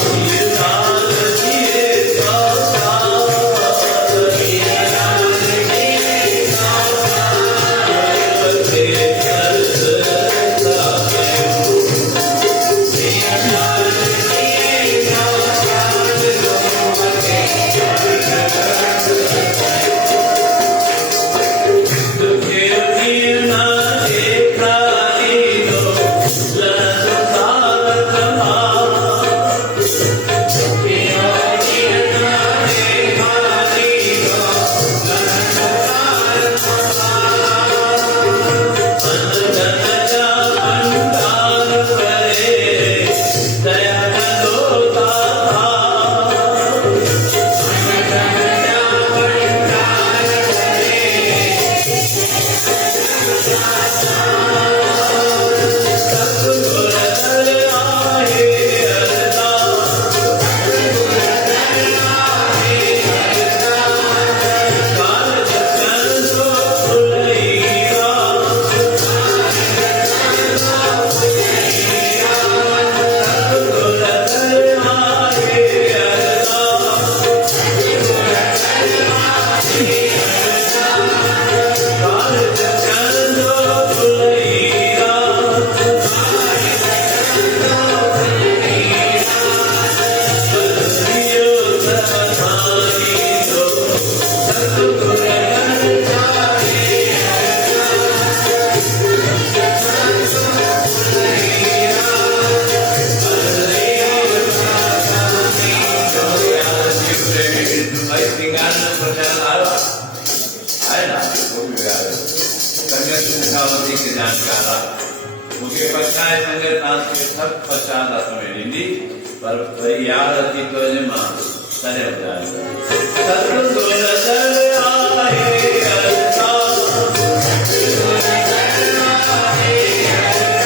का Bye.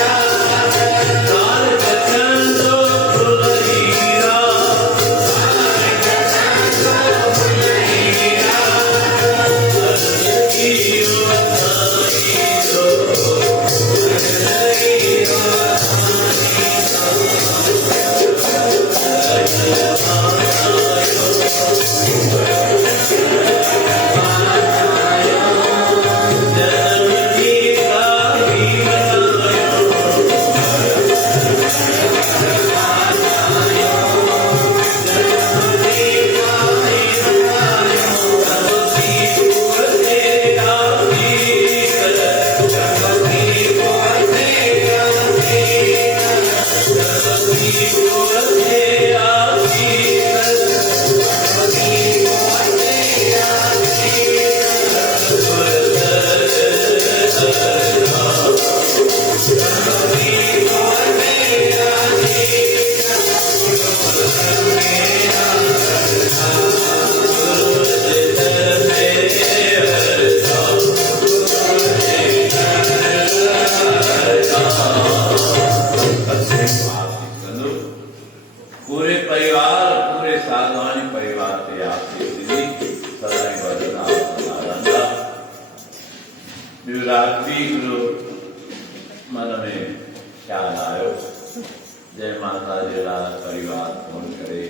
में ख्याल आयो जय माता जड़ा परिवार फोन करे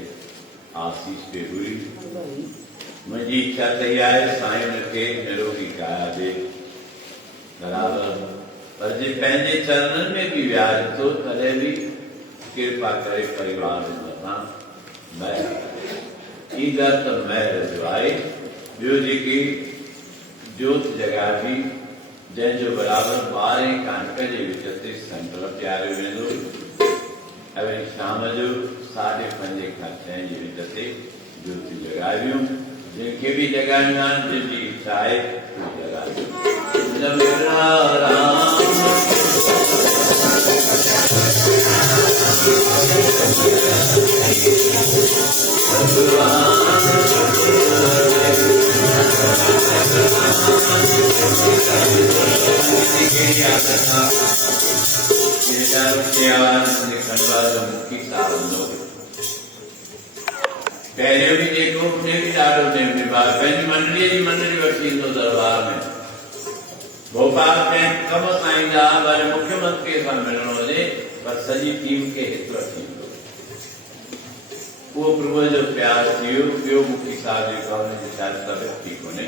आशीष पे हुई मुझी इच्छा थी आहे साईं के निरोगी काया दे बराबर पर जे पंहिंजे चरणन में भी वियाज तो तॾहिं भी कृपा करे परिवार जे मथां महर करे ईंदड़ त महर जो आहे ॿियो जेकी जोत जगावी जंहिंजो बराबर 12 कांटक जे विच ते संकल्प ॾियारियो वेंदो ऐं वरी शाम जो 5:30 खां 6 जे विच ते ज्योति जगावियूं जिनखे भी जगाइणा आहिनि जंहिंजी इच्छा आहे उहे जगावियूं पहले भी देखो उन्हें भी ॾाढो नेम निभाए पंहिंजी मंडलीअ जी मंडली वठी ईंदो दरबार में भोपाल में कम सां ईंदा वरी मुख्यमंत्री सां मिलणो हुजे पर सॼी टीम खे हिते वठी ईंदो उहो प्रभु जो प्यार थी वियो ॿियो मुखी साहिब जेको आहे हुनजी शायदि तबियत ठीक कोन्हे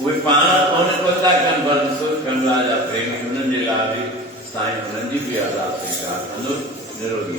उहे पाण कोन कंदा कनि पर ॾिसो कंगला जा प्रेमी हुननि जे लाइ बि साईं हुननि जी बि अरदास स्वीकार कंदो निरोगी